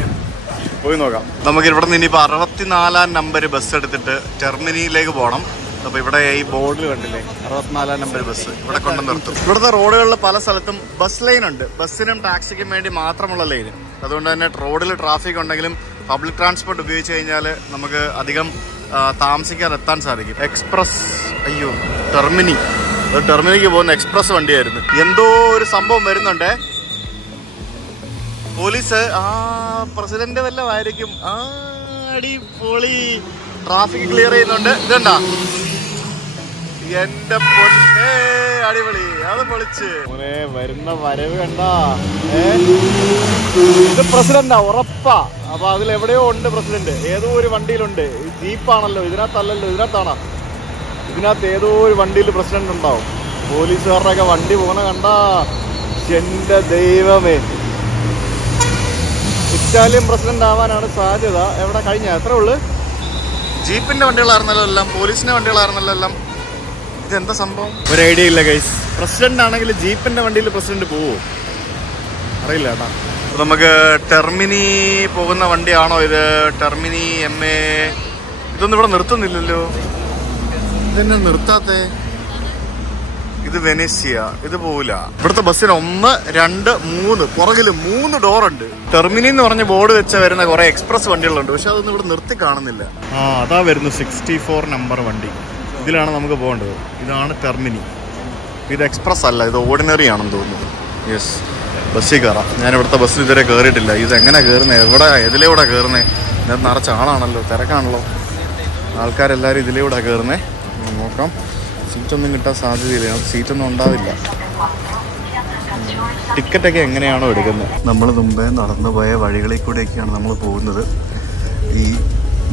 പോയി നോക്കാം. നമുക്ക് ഇവിടെ നിന്ന് ഇനിയിപ്പോൾ 64-ാം നമ്പർ ബസ് എടുത്തിട്ട് ടെർമിനിയിലേക്ക് പോകണം. അപ്പോൾ ഇവിടെ ഈ ബോർഡിൽ കണ്ടില്ലേ, 64-ാം നമ്പർ ബസ് ഇവിടെ കൊണ്ടു നിർത്തും. ഇവിടുത്തെ റോഡുകളിൽ പല സ്ഥലത്തും ബസ് ലൈൻ ഉണ്ട്. ബസ്സിനും ടാക്സിക്കും വേണ്ടി മാത്രമുള്ള ലൈൻ. അതുകൊണ്ട് തന്നെ റോഡിൽ ട്രാഫിക് ഉണ്ടെങ്കിലും പബ്ലിക് ട്രാൻസ്പോർട്ട് ഉപയോഗിച്ച് കഴിഞ്ഞാൽ നമുക്ക് അധികം താമസിക്കാതെ എത്താൻ സാധിക്കും. എക്സ്പ്രസ്, അയ്യോ ടെർമിനിക്ക് പോകുന്ന എക്സ്പ്രസ് വണ്ടിയായിരുന്നു. എന്തോ ഒരു സംഭവം വരുന്നുണ്ടേ. പോലീസ് പ്രസിഡന്റ് വല്ലതും ആയിരിക്കും. അടിപൊളി. ട്രാഫിക് ക്ലിയർ ചെയ്യുന്നുണ്ട്. ഇതെന്താ എന്റെ പൊന്നേ, അടിപൊളി. അത് പൊളിച്ച് മോനെ വരുന്ന വരവ് കണ്ടാ. ഇത് പ്രസിഡന്റാ ഉറപ്പാ. അപ്പൊ അതിൽ എവിടെയോ ഉണ്ട് പ്രസിഡന്റ്. ഏതോ ഒരു വണ്ടിയിലുണ്ട്. ജീപ്പാണല്ലോ, ഇതിനകത്തല്ലല്ലോ. ഇതിനകത്താണോ? ഇതിനകത്ത് ഏതോ ഒരു വണ്ടിയിൽ പ്രസിഡന്റ് ഉണ്ടാവും. പോലീസുകാരുടെ ഒക്കെ വണ്ടി പോണ കണ്ടാ. എന്റെ ദൈവമേ, ഇറ്റാലിയൻ പ്രസിഡന്റ് ആവാനാണ് സാധ്യത. എവിടെ കഴിഞ്ഞ എത്ര ഉള്ളു? ജീപ്പിന്റെ വണ്ടികളായിരുന്നല്ലോ എല്ലാം, പോലീസിന്റെ വണ്ടികളായിരുന്നല്ലോ എല്ലാം. ഇതെന്താ സംഭവം? ഒരു ഐഡിയ ഇല്ല ഗൈസ്. പ്രസിഡന്റ് ആണെങ്കിൽ ജീപ്പിന്റെ വണ്ടിയിൽ പ്രസിഡന്റ് പോവോ അറിയില്ല കേട്ടാ. നമുക്ക് ടെർമിനി പോകുന്ന വണ്ടിയാണോ ഇത്? ടെർമിനി MA. ഇതൊന്നും ഇവിടെ നിർത്തുന്നില്ലല്ലോ. ഇതെന്നെ നിർത്താത്തേ? ഇത് വെനീസിയ. ഇത് പോവില്ല. ഇവിടുത്തെ ബസ്സിന് 1, 2, 3 പുറകില് 3 ഡോറുണ്ട്. ടെർമിനി എന്ന് പറഞ്ഞ ബോർഡ് വെച്ച വരുന്ന കുറെ എക്സ്പ്രസ് വണ്ടികളുണ്ട്. പക്ഷെ അതൊന്നും ഇവിടെ നിർത്തി കാണുന്നില്ല. അതാ വരുന്നു 64 നമ്പർ വണ്ടി. ഇതിലാണ് നമുക്ക് പോകേണ്ടത്. ഇതാണ് ടെർമിനി. ഇത് എക്സ്പ്രസ് അല്ല, ഇത് ഓർഡിനറി ആണെന്ന് തോന്നുന്നു. യെസ്, ബസ്സിൽ കയറാം. ഞാൻ ഇവിടുത്തെ ബസ്സിൽ ഇതുവരെ കയറിയിട്ടില്ല. ഇത് എങ്ങനെ കയറുന്നത്? ഇതിലൂടെ കയറുന്നത്? ഇതിനകത്ത് നിറച്ച ആളാണല്ലോ, തിരക്കാണല്ലോ. ആൾക്കാരെല്ലാവരും ഇതിലൂടെ കയറുന്നേ. നോക്കാം. സീറ്റൊന്നും കിട്ടാൻ സാധ്യതയില്ല. സീറ്റൊന്നും ഉണ്ടാവില്ല. ടിക്കറ്റൊക്കെ എങ്ങനെയാണോ എടുക്കുന്നത്? നമ്മൾ മുമ്പേ നടന്നു പോയ വഴികളിൽ കൂടെയൊക്കെയാണ് നമ്മൾ പോകുന്നത്. ഈ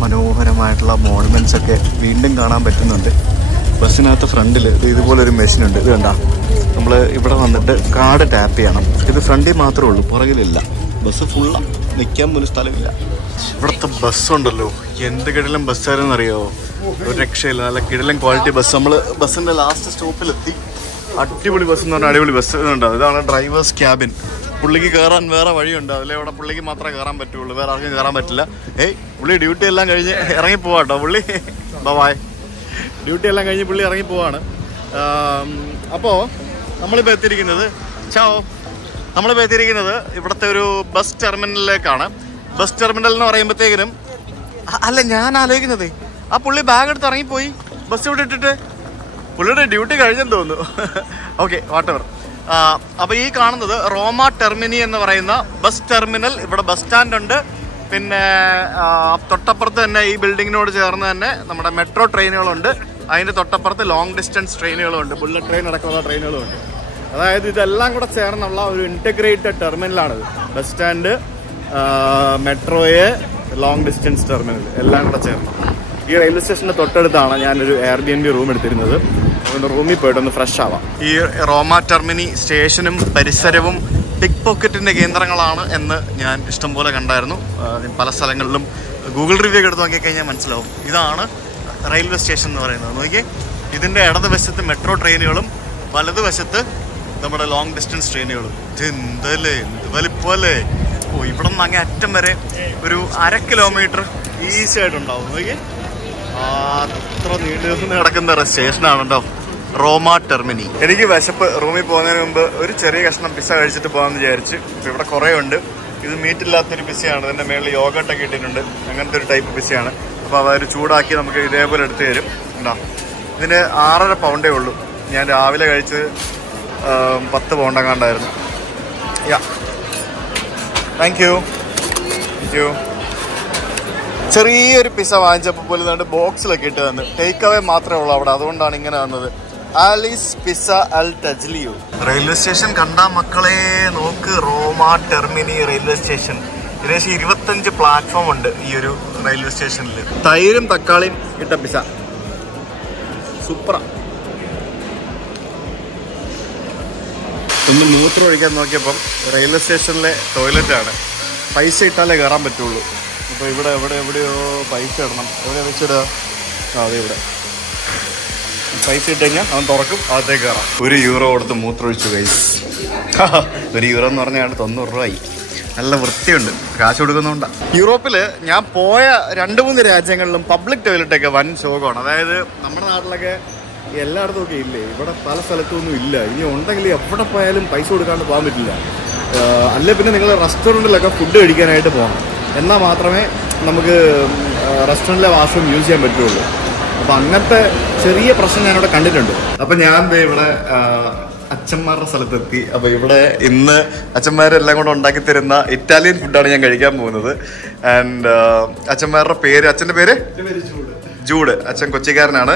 മനോഹരമായിട്ടുള്ള മോണുമെന്റ്സ് ഒക്കെ വീണ്ടും കാണാൻ പറ്റുന്നുണ്ട്. ബസ്സിനകത്ത് ഫ്രണ്ടിൽ ഇതുപോലൊരു മെഷീനുണ്ട്. ഇത് കണ്ട, നമ്മൾ ഇവിടെ വന്നിട്ട് കാർഡ് ടാപ്പ് ചെയ്യണം. ഇത് ഫ്രണ്ടിൽ മാത്രമേ ഉള്ളൂ, പുറകിലില്ല. ബസ് ഫുള്ളാണ്, നിൽക്കാൻ പോലും സ്ഥലമില്ല. ഇവിടുത്തെ ബസ്സുണ്ടല്ലോ, എന്ത് കിടിലം ബസ്സായിരുന്നറിയോ? ഒരു രക്ഷയില്ല. നല്ല കിടിലം ക്വാളിറ്റി ബസ്. നമ്മൾ ബസ്സിന്റെ ലാസ്റ്റ് സ്റ്റോപ്പിലെത്തി. അടിപൊളി ബസ് എന്ന് പറഞ്ഞാൽ അടിപൊളി ബസ് ഉണ്ടാവും. ഇതാണ് ഡ്രൈവേഴ്സ് ക്യാബിൻ. പുള്ളിക്ക് കയറാൻ വേറെ വഴിയുണ്ട്. അതിലെ ഇവിടെ പുള്ളിക്ക് മാത്രമേ കയറാൻ പറ്റുള്ളൂ, വേറെ ആർക്കും കയറാൻ പറ്റില്ല. പുള്ളി ഡ്യൂട്ടി എല്ലാം കഴിഞ്ഞ് ഇറങ്ങി പോവാട്ടോ. പുള്ളി ബൈ. ഡ്യൂട്ടി എല്ലാം കഴിഞ്ഞ് പുള്ളി ഇറങ്ങി പോവാണ്. അപ്പോൾ നമ്മളിപ്പോൾ എത്തിയിരിക്കുന്നത് ഇവിടുത്തെ ഒരു ബസ് ടെർമിനലിലേക്കാണ്. ബസ് ടെർമിനൽ എന്ന് പറയുമ്പോഴത്തേക്കിനും അല്ല, ഞാൻ ആലോചിക്കുന്നത് ആ പുള്ളി ബാഗ് എടുത്ത് ഇറങ്ങിപ്പോയി ബസ് ഇവിടെ ഇട്ടിട്ട്. പുള്ളിയുടെ ഡ്യൂട്ടി കഴിഞ്ഞെന്ന് തോന്നുന്നു. Okay, whatever. അപ്പോൾ ഈ കാണുന്നത് റോമ ടെർമിനി എന്ന് പറയുന്ന ബസ് ടെർമിനൽ. ഇവിടെ ബസ് സ്റ്റാൻഡ് ഉണ്ട്. പിന്നെ തൊട്ടപ്പുറത്ത് തന്നെ ഈ ബിൽഡിങ്ങിനോട് ചേർന്ന് തന്നെ നമ്മുടെ മെട്രോ ട്രെയിനുകളുണ്ട്. അതിൻ്റെ തൊട്ടപ്പുറത്ത് ലോങ് ഡിസ്റ്റൻസ് ട്രെയിനുകളുണ്ട്. ബുള്ളറ്റ് ട്രെയിൻ അടക്കമുള്ള ട്രെയിനുകളുണ്ട്. അതായത് ഇതെല്ലാം കൂടെ ചേർന്നുള്ള ഒരു ഇൻറ്റഗ്രേറ്റഡ് ടെർമിനലാണിത്. ബസ് സ്റ്റാൻഡ്, മെട്രോയെ, ലോങ് ഡിസ്റ്റൻസ് ടെർമിനൽ എല്ലാം കൂടെ ചേർന്ന്. ഈ റെയിൽവേ സ്റ്റേഷൻ്റെ തൊട്ടടുത്താണ് ഞാനൊരു Airbnb റൂം എടുത്തിരുന്നത്. ഒന്ന് റൂമിൽ പോയിട്ടൊന്ന് ഫ്രഷ് ആവാം. ഈ റോമ ടെർമിനി സ്റ്റേഷനും പരിസരവും പിക്ക് പോക്കറ്റിൻ്റെ കേന്ദ്രങ്ങളാണ് എന്ന് ഞാൻ ഇഷ്ടംപോലെ കണ്ടായിരുന്നു. പല സ്ഥലങ്ങളിലും ഗൂഗിൾ റിവ്യൂ ഒക്കെ എടുത്ത് നോക്കിക്കഴിഞ്ഞാൽ മനസ്സിലാവും. ഇതാണ് റെയിൽവേ സ്റ്റേഷൻ എന്ന് പറയുന്നത്. നോക്കിയേ, ഇതിൻ്റെ ഇടതുവശത്ത് മെട്രോ ട്രെയിനുകളും വലതുവശത്ത് നമ്മുടെ ലോങ് ഡിസ്റ്റൻസ് ട്രെയിനുകളും. എന്തല്ലേ, എന്ത് വലിപ്പല്ലേ! ഇവിടെ നിന്ന് അങ്ങേ അറ്റം വരെ ഒരു 1/2 കിലോമീറ്റർ ഈസി ആയിട്ടുണ്ടാവും. നോക്കിയേ, അത്ര നീണ്ടു കിടക്കുന്ന സ്റ്റേഷനാണ് കേട്ടോ റോമ ടെർമിനി. എനിക്ക് വിശപ്പ്. റൂമിൽ പോകുന്നതിന് മുമ്പ് ഒരു ചെറിയ കഷ്ണം പിസ്സ കഴിച്ചിട്ട് പോകാമെന്ന് വിചാരിച്ചു. ഇവിടെ കുറേ ഉണ്ട്. ഇത് മീറ്റില്ലാത്തൊരു പിസ്സയാണ്. ഇതിൻ്റെ മേളിൽ യോഗട്ടൊക്കെ ഇട്ടിട്ടുണ്ട്. അങ്ങനത്തെ ഒരു ടൈപ്പ് പിസ്സയാണ്. അപ്പോൾ അവർ ചൂടാക്കി നമുക്ക് ഇതേപോലെ എടുത്തു തരും. ഉണ്ടാ, ഇതിന് 6.5 പൗണ്ടേ ഉള്ളൂ. ഞാൻ രാവിലെ കഴിച്ചത് 10 പൗണ്ടങ്ങാണ്ടായിരുന്നു. യാ, താങ്ക് യു. ചെറിയൊരു പിസ്സ വാങ്ങിച്ചപ്പോൾ പോലും അതുകൊണ്ട് ബോക്സിലൊക്കെ ഇട്ട് തന്നു. ടേക്ക് അവേ മാത്രമേ ഉള്ളൂ അവിടെ, അതുകൊണ്ടാണ് ഇങ്ങനെ വന്നത്. ആലീസ് പിസ്സ അൽ ടജ്ലിയു. റെയിൽവേ സ്റ്റേഷൻ കണ്ടാ മക്കളെ നോക്ക്, റോമ ടെർമിനി റെയിൽവേ സ്റ്റേഷൻ. ഏകദേശം 25 പ്ലാറ്റ്ഫോം ഉണ്ട് ഈ ഒരു റെയിൽവേ സ്റ്റേഷനിൽ. തൈരും തക്കാളിയും ഇട്ട പിസ്സ സൂപ്പറാ. ഒന്ന് മൂത്രം ഒഴിക്കാൻ നോക്കിയപ്പം റെയിൽവേ സ്റ്റേഷനിലെ ടോയ്ലറ്റാണ്. പൈസ ഇട്ടാലേ കയറാൻ പറ്റുള്ളൂ. അപ്പോൾ ഇവിടെ എവിടെയോ പൈസ ഇടണം. എവിടെ വെച്ചിടുക? അതെ, ഇവിടെ പൈസ ഇട്ട് കഴിഞ്ഞാൽ അവൻ തുറക്കും, അകത്തേക്ക് കയറാം. €1 കൊടുത്ത് മൂത്രമൊഴിച്ചു ഗൈസ്. €1 എന്ന് പറഞ്ഞാൽ 90 രൂപയായി. നല്ല വൃത്തിയുണ്ട്, കാശ് കൊടുക്കുന്നുണ്ടാണ്. യൂറോപ്പിൽ ഞാൻ പോയ 2-3 രാജ്യങ്ങളിലും പബ്ലിക് ടോയ്ലറ്റൊക്കെ വൻ ശോകമാണ്. അതായത് നമ്മുടെ നാട്ടിലൊക്കെ എല്ലായിടത്തും ഒക്കെ ഇല്ലേ, ഇവിടെ പല സ്ഥലത്തൊന്നും ഇല്ല. ഇനി ഉണ്ടെങ്കിൽ എവിടെ പോയാലും പൈസ കൊടുക്കാണ്ട് പോകാൻ പറ്റില്ല. അല്ലെ പിന്നെ നിങ്ങൾ റെസ്റ്റോറൻറ്റിലൊക്കെ ഫുഡ് കഴിക്കാനായിട്ട് പോകണം, എന്നാൽ മാത്രമേ നമുക്ക് റെസ്റ്റോറൻറ്റിലെ വാഷ്റൂം യൂസ് ചെയ്യാൻ പറ്റുള്ളൂ. അപ്പം അങ്ങനത്തെ ചെറിയ പ്രശ്നം ഞാനിവിടെ കണ്ടിട്ടുണ്ട്. അപ്പം ഞാൻ ഇവിടെ അച്ഛന്മാരുടെ സ്ഥലത്തെത്തി. അപ്പോൾ ഇവിടെ ഇന്ന് അച്ഛന്മാരെല്ലാം കൂടെ ഉണ്ടാക്കി തരുന്ന ഇറ്റാലിയൻ ഫുഡാണ് ഞാൻ കഴിക്കാൻ പോകുന്നത്. ആൻഡ് അച്ഛന്മാരുടെ പേര്, അച്ഛൻ്റെ പേര് ജൂഡ്. അച്ഛൻ കൊച്ചിക്കാരനാണ്.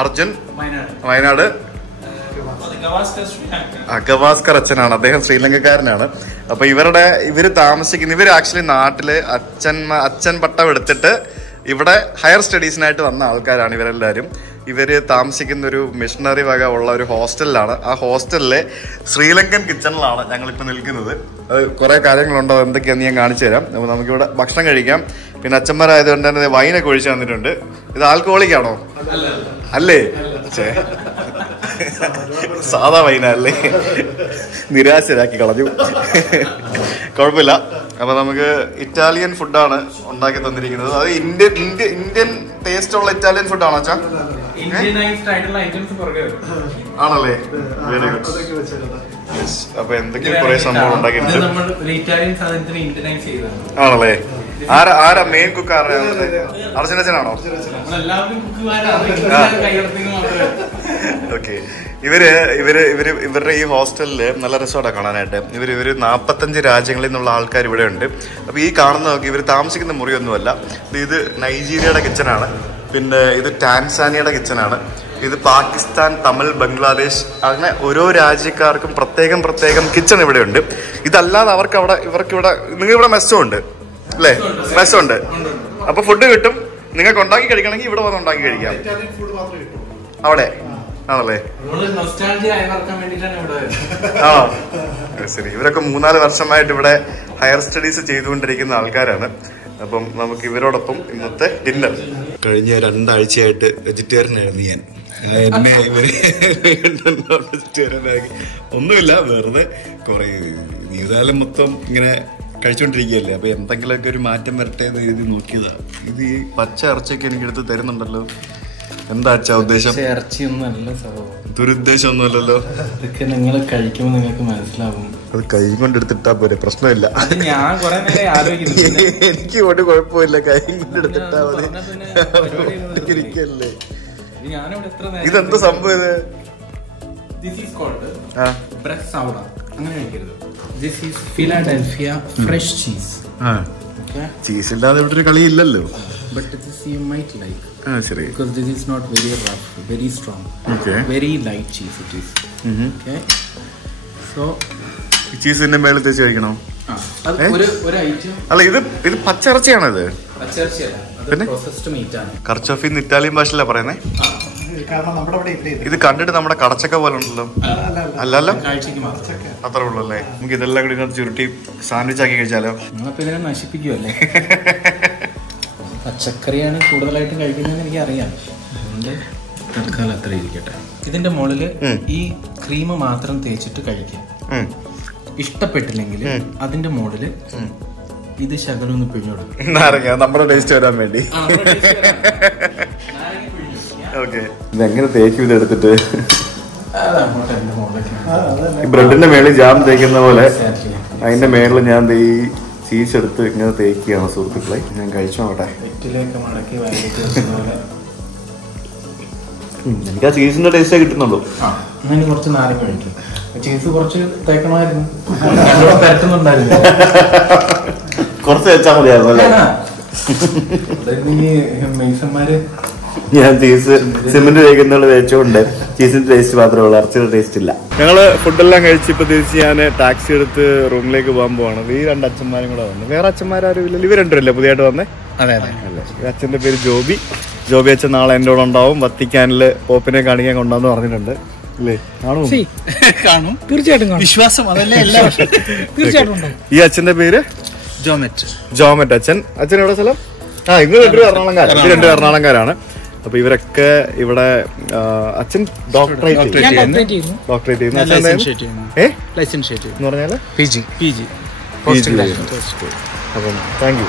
അർജുൻ വയനാട്. ഗവാസ്കർ അച്ഛനാണ്, അദ്ദേഹം ശ്രീലങ്കക്കാരനാണ്. അപ്പൊ ഇവര് താമസിക്കുന്ന, ഇവര് ആക്ച്വലി നാട്ടില് അച്ഛൻ പട്ടം എടുത്തിട്ട് ഇവിടെ ഹയർ സ്റ്റഡീസിനായിട്ട് വന്ന ആൾക്കാരാണ് ഇവരെല്ലാവരും. ഇവര് താമസിക്കുന്ന ഒരു മിഷണറി വക ഉള്ള ഒരു ഹോസ്റ്റലിലാണ്. ആ ഹോസ്റ്റലിലെ ശ്രീലങ്കൻ കിച്ചണിലാണ് ഞങ്ങളിപ്പോൾ നിൽക്കുന്നത്. അത് കുറേ കാര്യങ്ങളുണ്ടോ, എന്തൊക്കെയാണെന്ന് ഞാൻ കാണിച്ചു തരാം. അപ്പോൾ നമുക്കിവിടെ ഭക്ഷണം കഴിക്കാം. പിന്നെ അച്ഛന്മാരായതുകൊണ്ട് തന്നെ വൈനൊക്കെ ഒഴിച്ചു തന്നിട്ടുണ്ട്. ഇത് ആൽക്കഹോളിക്കാണോ? അല്ലേ? സാധാ വൈനല്ലേ? നിരാശരാക്കി കളഞ്ഞു. കുഴപ്പമില്ല. അപ്പൊ നമുക്ക് ഇറ്റാലിയൻ ഫുഡാണ് ഉണ്ടാക്കി തന്നിരിക്കുന്നത്. അത് ഇന്ത്യൻ ടേസ്റ്റ് ഉള്ള ഇറ്റാലിയൻ ഫുഡാണോ അച്ഛാ? ആണല്ലേ? Very good. അപ്പൊ എന്തൊക്കെയോ കുറെ സംഭവം ഉണ്ടാക്കിയിട്ടുണ്ട്. ആണല്ലേ? ആരാ മെയിൻ കുക്ക്? അർജുനച്ചനാണോ? ഓക്കെ. ഇവരുടെ ഈ ഹോസ്റ്റലില് നല്ല രസമാണ് കാണാനായിട്ട്. ഇവര് 45 രാജ്യങ്ങളിൽ നിന്നുള്ള ആൾക്കാർ ഇവിടെ ഉണ്ട്. അപ്പൊ ഈ കാണുന്നതൊക്കെ ഇവർ താമസിക്കുന്ന മുറിയൊന്നുമല്ല. ഇത് നൈജീരിയയുടെ കിച്ചനാണ്. പിന്നെ ഇത് ടാൻസാനിയയുടെ കിച്ചനാണ്. ഇത് പാകിസ്ഥാൻ, തമിഴ്, ബംഗ്ലാദേശ്, അങ്ങനെ ഓരോ രാജ്യക്കാർക്കും പ്രത്യേകം കിച്ചൺ ഇവിടെ ഉണ്ട്. ഇതല്ലാതെ ഇവർക്കിവിടെ നിങ്ങളിവിടെ മെസ്സുണ്ട് അല്ലേ? മെസ്സുണ്ട്. അപ്പൊ ഫുഡ് കിട്ടും. നിങ്ങൾക്ക് ഉണ്ടാക്കി കഴിക്കണമെങ്കിൽ ഇവിടെ വന്ന് ഉണ്ടാക്കി കഴിക്കാം. അവിടെ ആണല്ലേ? ആണോ? ശരി. ഇവരൊക്കെ 3-4 വർഷമായിട്ട് ഇവിടെ ഹയർ സ്റ്റഡീസ് ചെയ്തുകൊണ്ടിരിക്കുന്ന ആൾക്കാരാണ്. അപ്പം നമുക്ക് ഇവരോടൊപ്പം ഇന്നത്തെ ഡിന്നർ. കഴിഞ്ഞ 2 ആഴ്ചയായിട്ട് വെജിറ്റേറിയൻ ആയിരുന്നു ഞാൻ. എന്നെ ഇവര് വെജിറ്റേറിയൻ ആക്കി. ഒന്നുമില്ല, വെറുതെ കുറെ ന്യൂസിലാൻഡ് മൊത്തം ഇങ്ങനെ കഴിച്ചോണ്ടിരിക്കുകയല്ലേ. അപ്പൊ എന്തെങ്കിലുമൊക്കെ ഒരു മാറ്റം വരട്ടെ എന്ന് എഴുതി നോക്കിയതാ. ഇത് ഈ പച്ച ഇറച്ചിയൊക്കെ എനിക്ക് എടുത്ത് തരുന്നുണ്ടല്ലോ. എന്താ അച്ഛാ ഉദ്ദേശം? ഇറച്ചിയൊന്നും ദുരുദ്ദേശം ഒന്നുമല്ലല്ലോ. ഇതൊക്കെ നിങ്ങൾ കഴിക്കുമ്പോൾ നിങ്ങൾക്ക് മനസ്സിലാവും. അത് കൈ കൊണ്ട് എടുത്തിട്ടാ പോരെ, പ്രശ്നമില്ല. ഞാൻ കുറെ നേരം ആലോചിക്കുന്നു. എനിക്ക് ഒരു കുഴപ്പമില്ല, കൈ കൊണ്ട് എടുത്തിട്ടാ മതി. ഇരിക്കല്ലേ? ഇതെന്താ സംഭവം? ചീസ് ഇല്ലാതെ ഇവിടെ ഒരു കളിയില്ലല്ലോ. But this you might like. Sorry. Because this is not very rough, very strong. Okay. Very light cheese it is. Okay. So ചീസിന്റെ മേളിൽ തേച്ച് കഴിക്കണോ? ഒരു ഐറ്റം. അല്ല, ഇത് പച്ചിറച്ചിയാണത്. പച്ചിറച്ചിയല്ല, അത് പ്രോസസ്ഡ് മീറ്റ് ആണ്. കർച്ചോഫി ഇറ്റാലിയൻ ഭാഷയിലാ പറയുന്നേ. ഇത് കണ്ടിട്ട് നമ്മുടെ കടച്ചക്ക പോലെ ഉണ്ടല്ലോ. അല്ലല്ലോ, അത്രേ ഉള്ളൂ അല്ലേ? നമുക്ക് ഇതെല്ലാം കൂടി ചുരുട്ടി സാൻഡ്വിച്ച് ആക്കി കഴിച്ചാലോ? നിങ്ങളിപ്പോ നശിപ്പിക്കുമല്ലേ? പച്ചക്കറിയാണ് കൂടുതലായിട്ടും കഴിക്കുന്നതെന്ന് എനിക്കറിയാം. അതുകൊണ്ട് തൽക്കാലം അത്ര ഇരിക്കട്ടെ. ഇതിന്റെ മുകളില് ഈ ക്രീം മാത്രം തേച്ചിട്ട് കഴിക്കാം. ഇഷ്ടപ്പെട്ടില്ലെങ്കിൽ അതിന്റെ മുകളില് ഇത് ശകലം ഒന്ന് പിഴിഞ്ഞോടും, നമ്മുടെ ടേസ്റ്റ് വരാൻ വേണ്ടി. ഇതെങ്ങനെ തേക്കും? ഇതെടുത്തിട്ട് ബ്രെഡിന്റെ മേളിൽ ജാം തേക്കുന്ന പോലെ അതിന്റെ മേളിൽ ഞാൻ ഈ ചീസ് എടുത്ത് ഇങ്ങനെ തേക്കുകയാണ് സുഹൃത്തുക്കളെ. ഞാൻ കഴിച്ചോട്ടെ. എനിക്ക് ആ ചീസിന്റെ ടേസ്റ്റേ കിട്ടുന്നുള്ളൂ. അങ്ങനെ കുറച്ച് നാരങ്ങ കഴിക്കും. ചീസ് കുറച്ച് തേക്കണമായിരുന്നു, തരട്ടുന്നുണ്ടായിരുന്നു. കുറച്ച് വെച്ചാൽ മതിയായിരുന്നു അല്ലേ? മെയ്സന്മാര് ഞാൻ ചീസ് സിമെന്റ് തേക്കുന്നുള്ള തേച്ചുകൊണ്ട് ചീസിന്റെ ടേസ്റ്റ് മാത്രമേ ഉള്ളൂ, ഇറച്ചിയുടെ ടേസ്റ്റ് ഇല്ല. ഞങ്ങള് ഫുഡെല്ലാം കഴിച്ച് ഇപ്പൊ തിരിച്ച് ഞാൻ ടാക്സി എടുത്ത് റൂമിലേക്ക് പോകാൻ പോവാണ്. ഈ 2 അച്ഛന്മാരും കൂടെ വന്നു. വേറെ അച്ഛന്മാരും ഇല്ലല്ലോ, ഇവർ രണ്ടുമല്ലേ പുതിയതായിട്ട് വന്നേ? അതെ. അച്ഛന്റെ പേര് ജോബി. ജോബി അച്ഛൻ നാളെ എൻ്റെ കൂടെ ഉണ്ടാവും. വത്തിക്കാനില് പോപ്പിനെ കാണിക്കാൻ കൊണ്ടുവന്ന് പറഞ്ഞിട്ടുണ്ട് അല്ലേ? കാണും, തീർച്ചയായിട്ടും വിശ്വാസം അതല്ലേ എല്ലാ തീർച്ചയായിട്ടും. ഈ അച്ഛന്റെ പേര് ജോമറ്റ് അച്ഛൻ. അച്ഛൻ എവിടെ സ്ഥലം? ഇന്ന് 2 എറണാകുളംകാരാണ്. ഇത് 2 എറണാകുളംകാരാണ്. അപ്പൊ ഇവരൊക്കെ ഇവിടെ അച്ഛൻ ഡോക്ടറേറ്റ് ചെയ്യുന്നു. എന്ന് പറഞ്ഞാല് PG. അപ്പം താങ്ക് യു.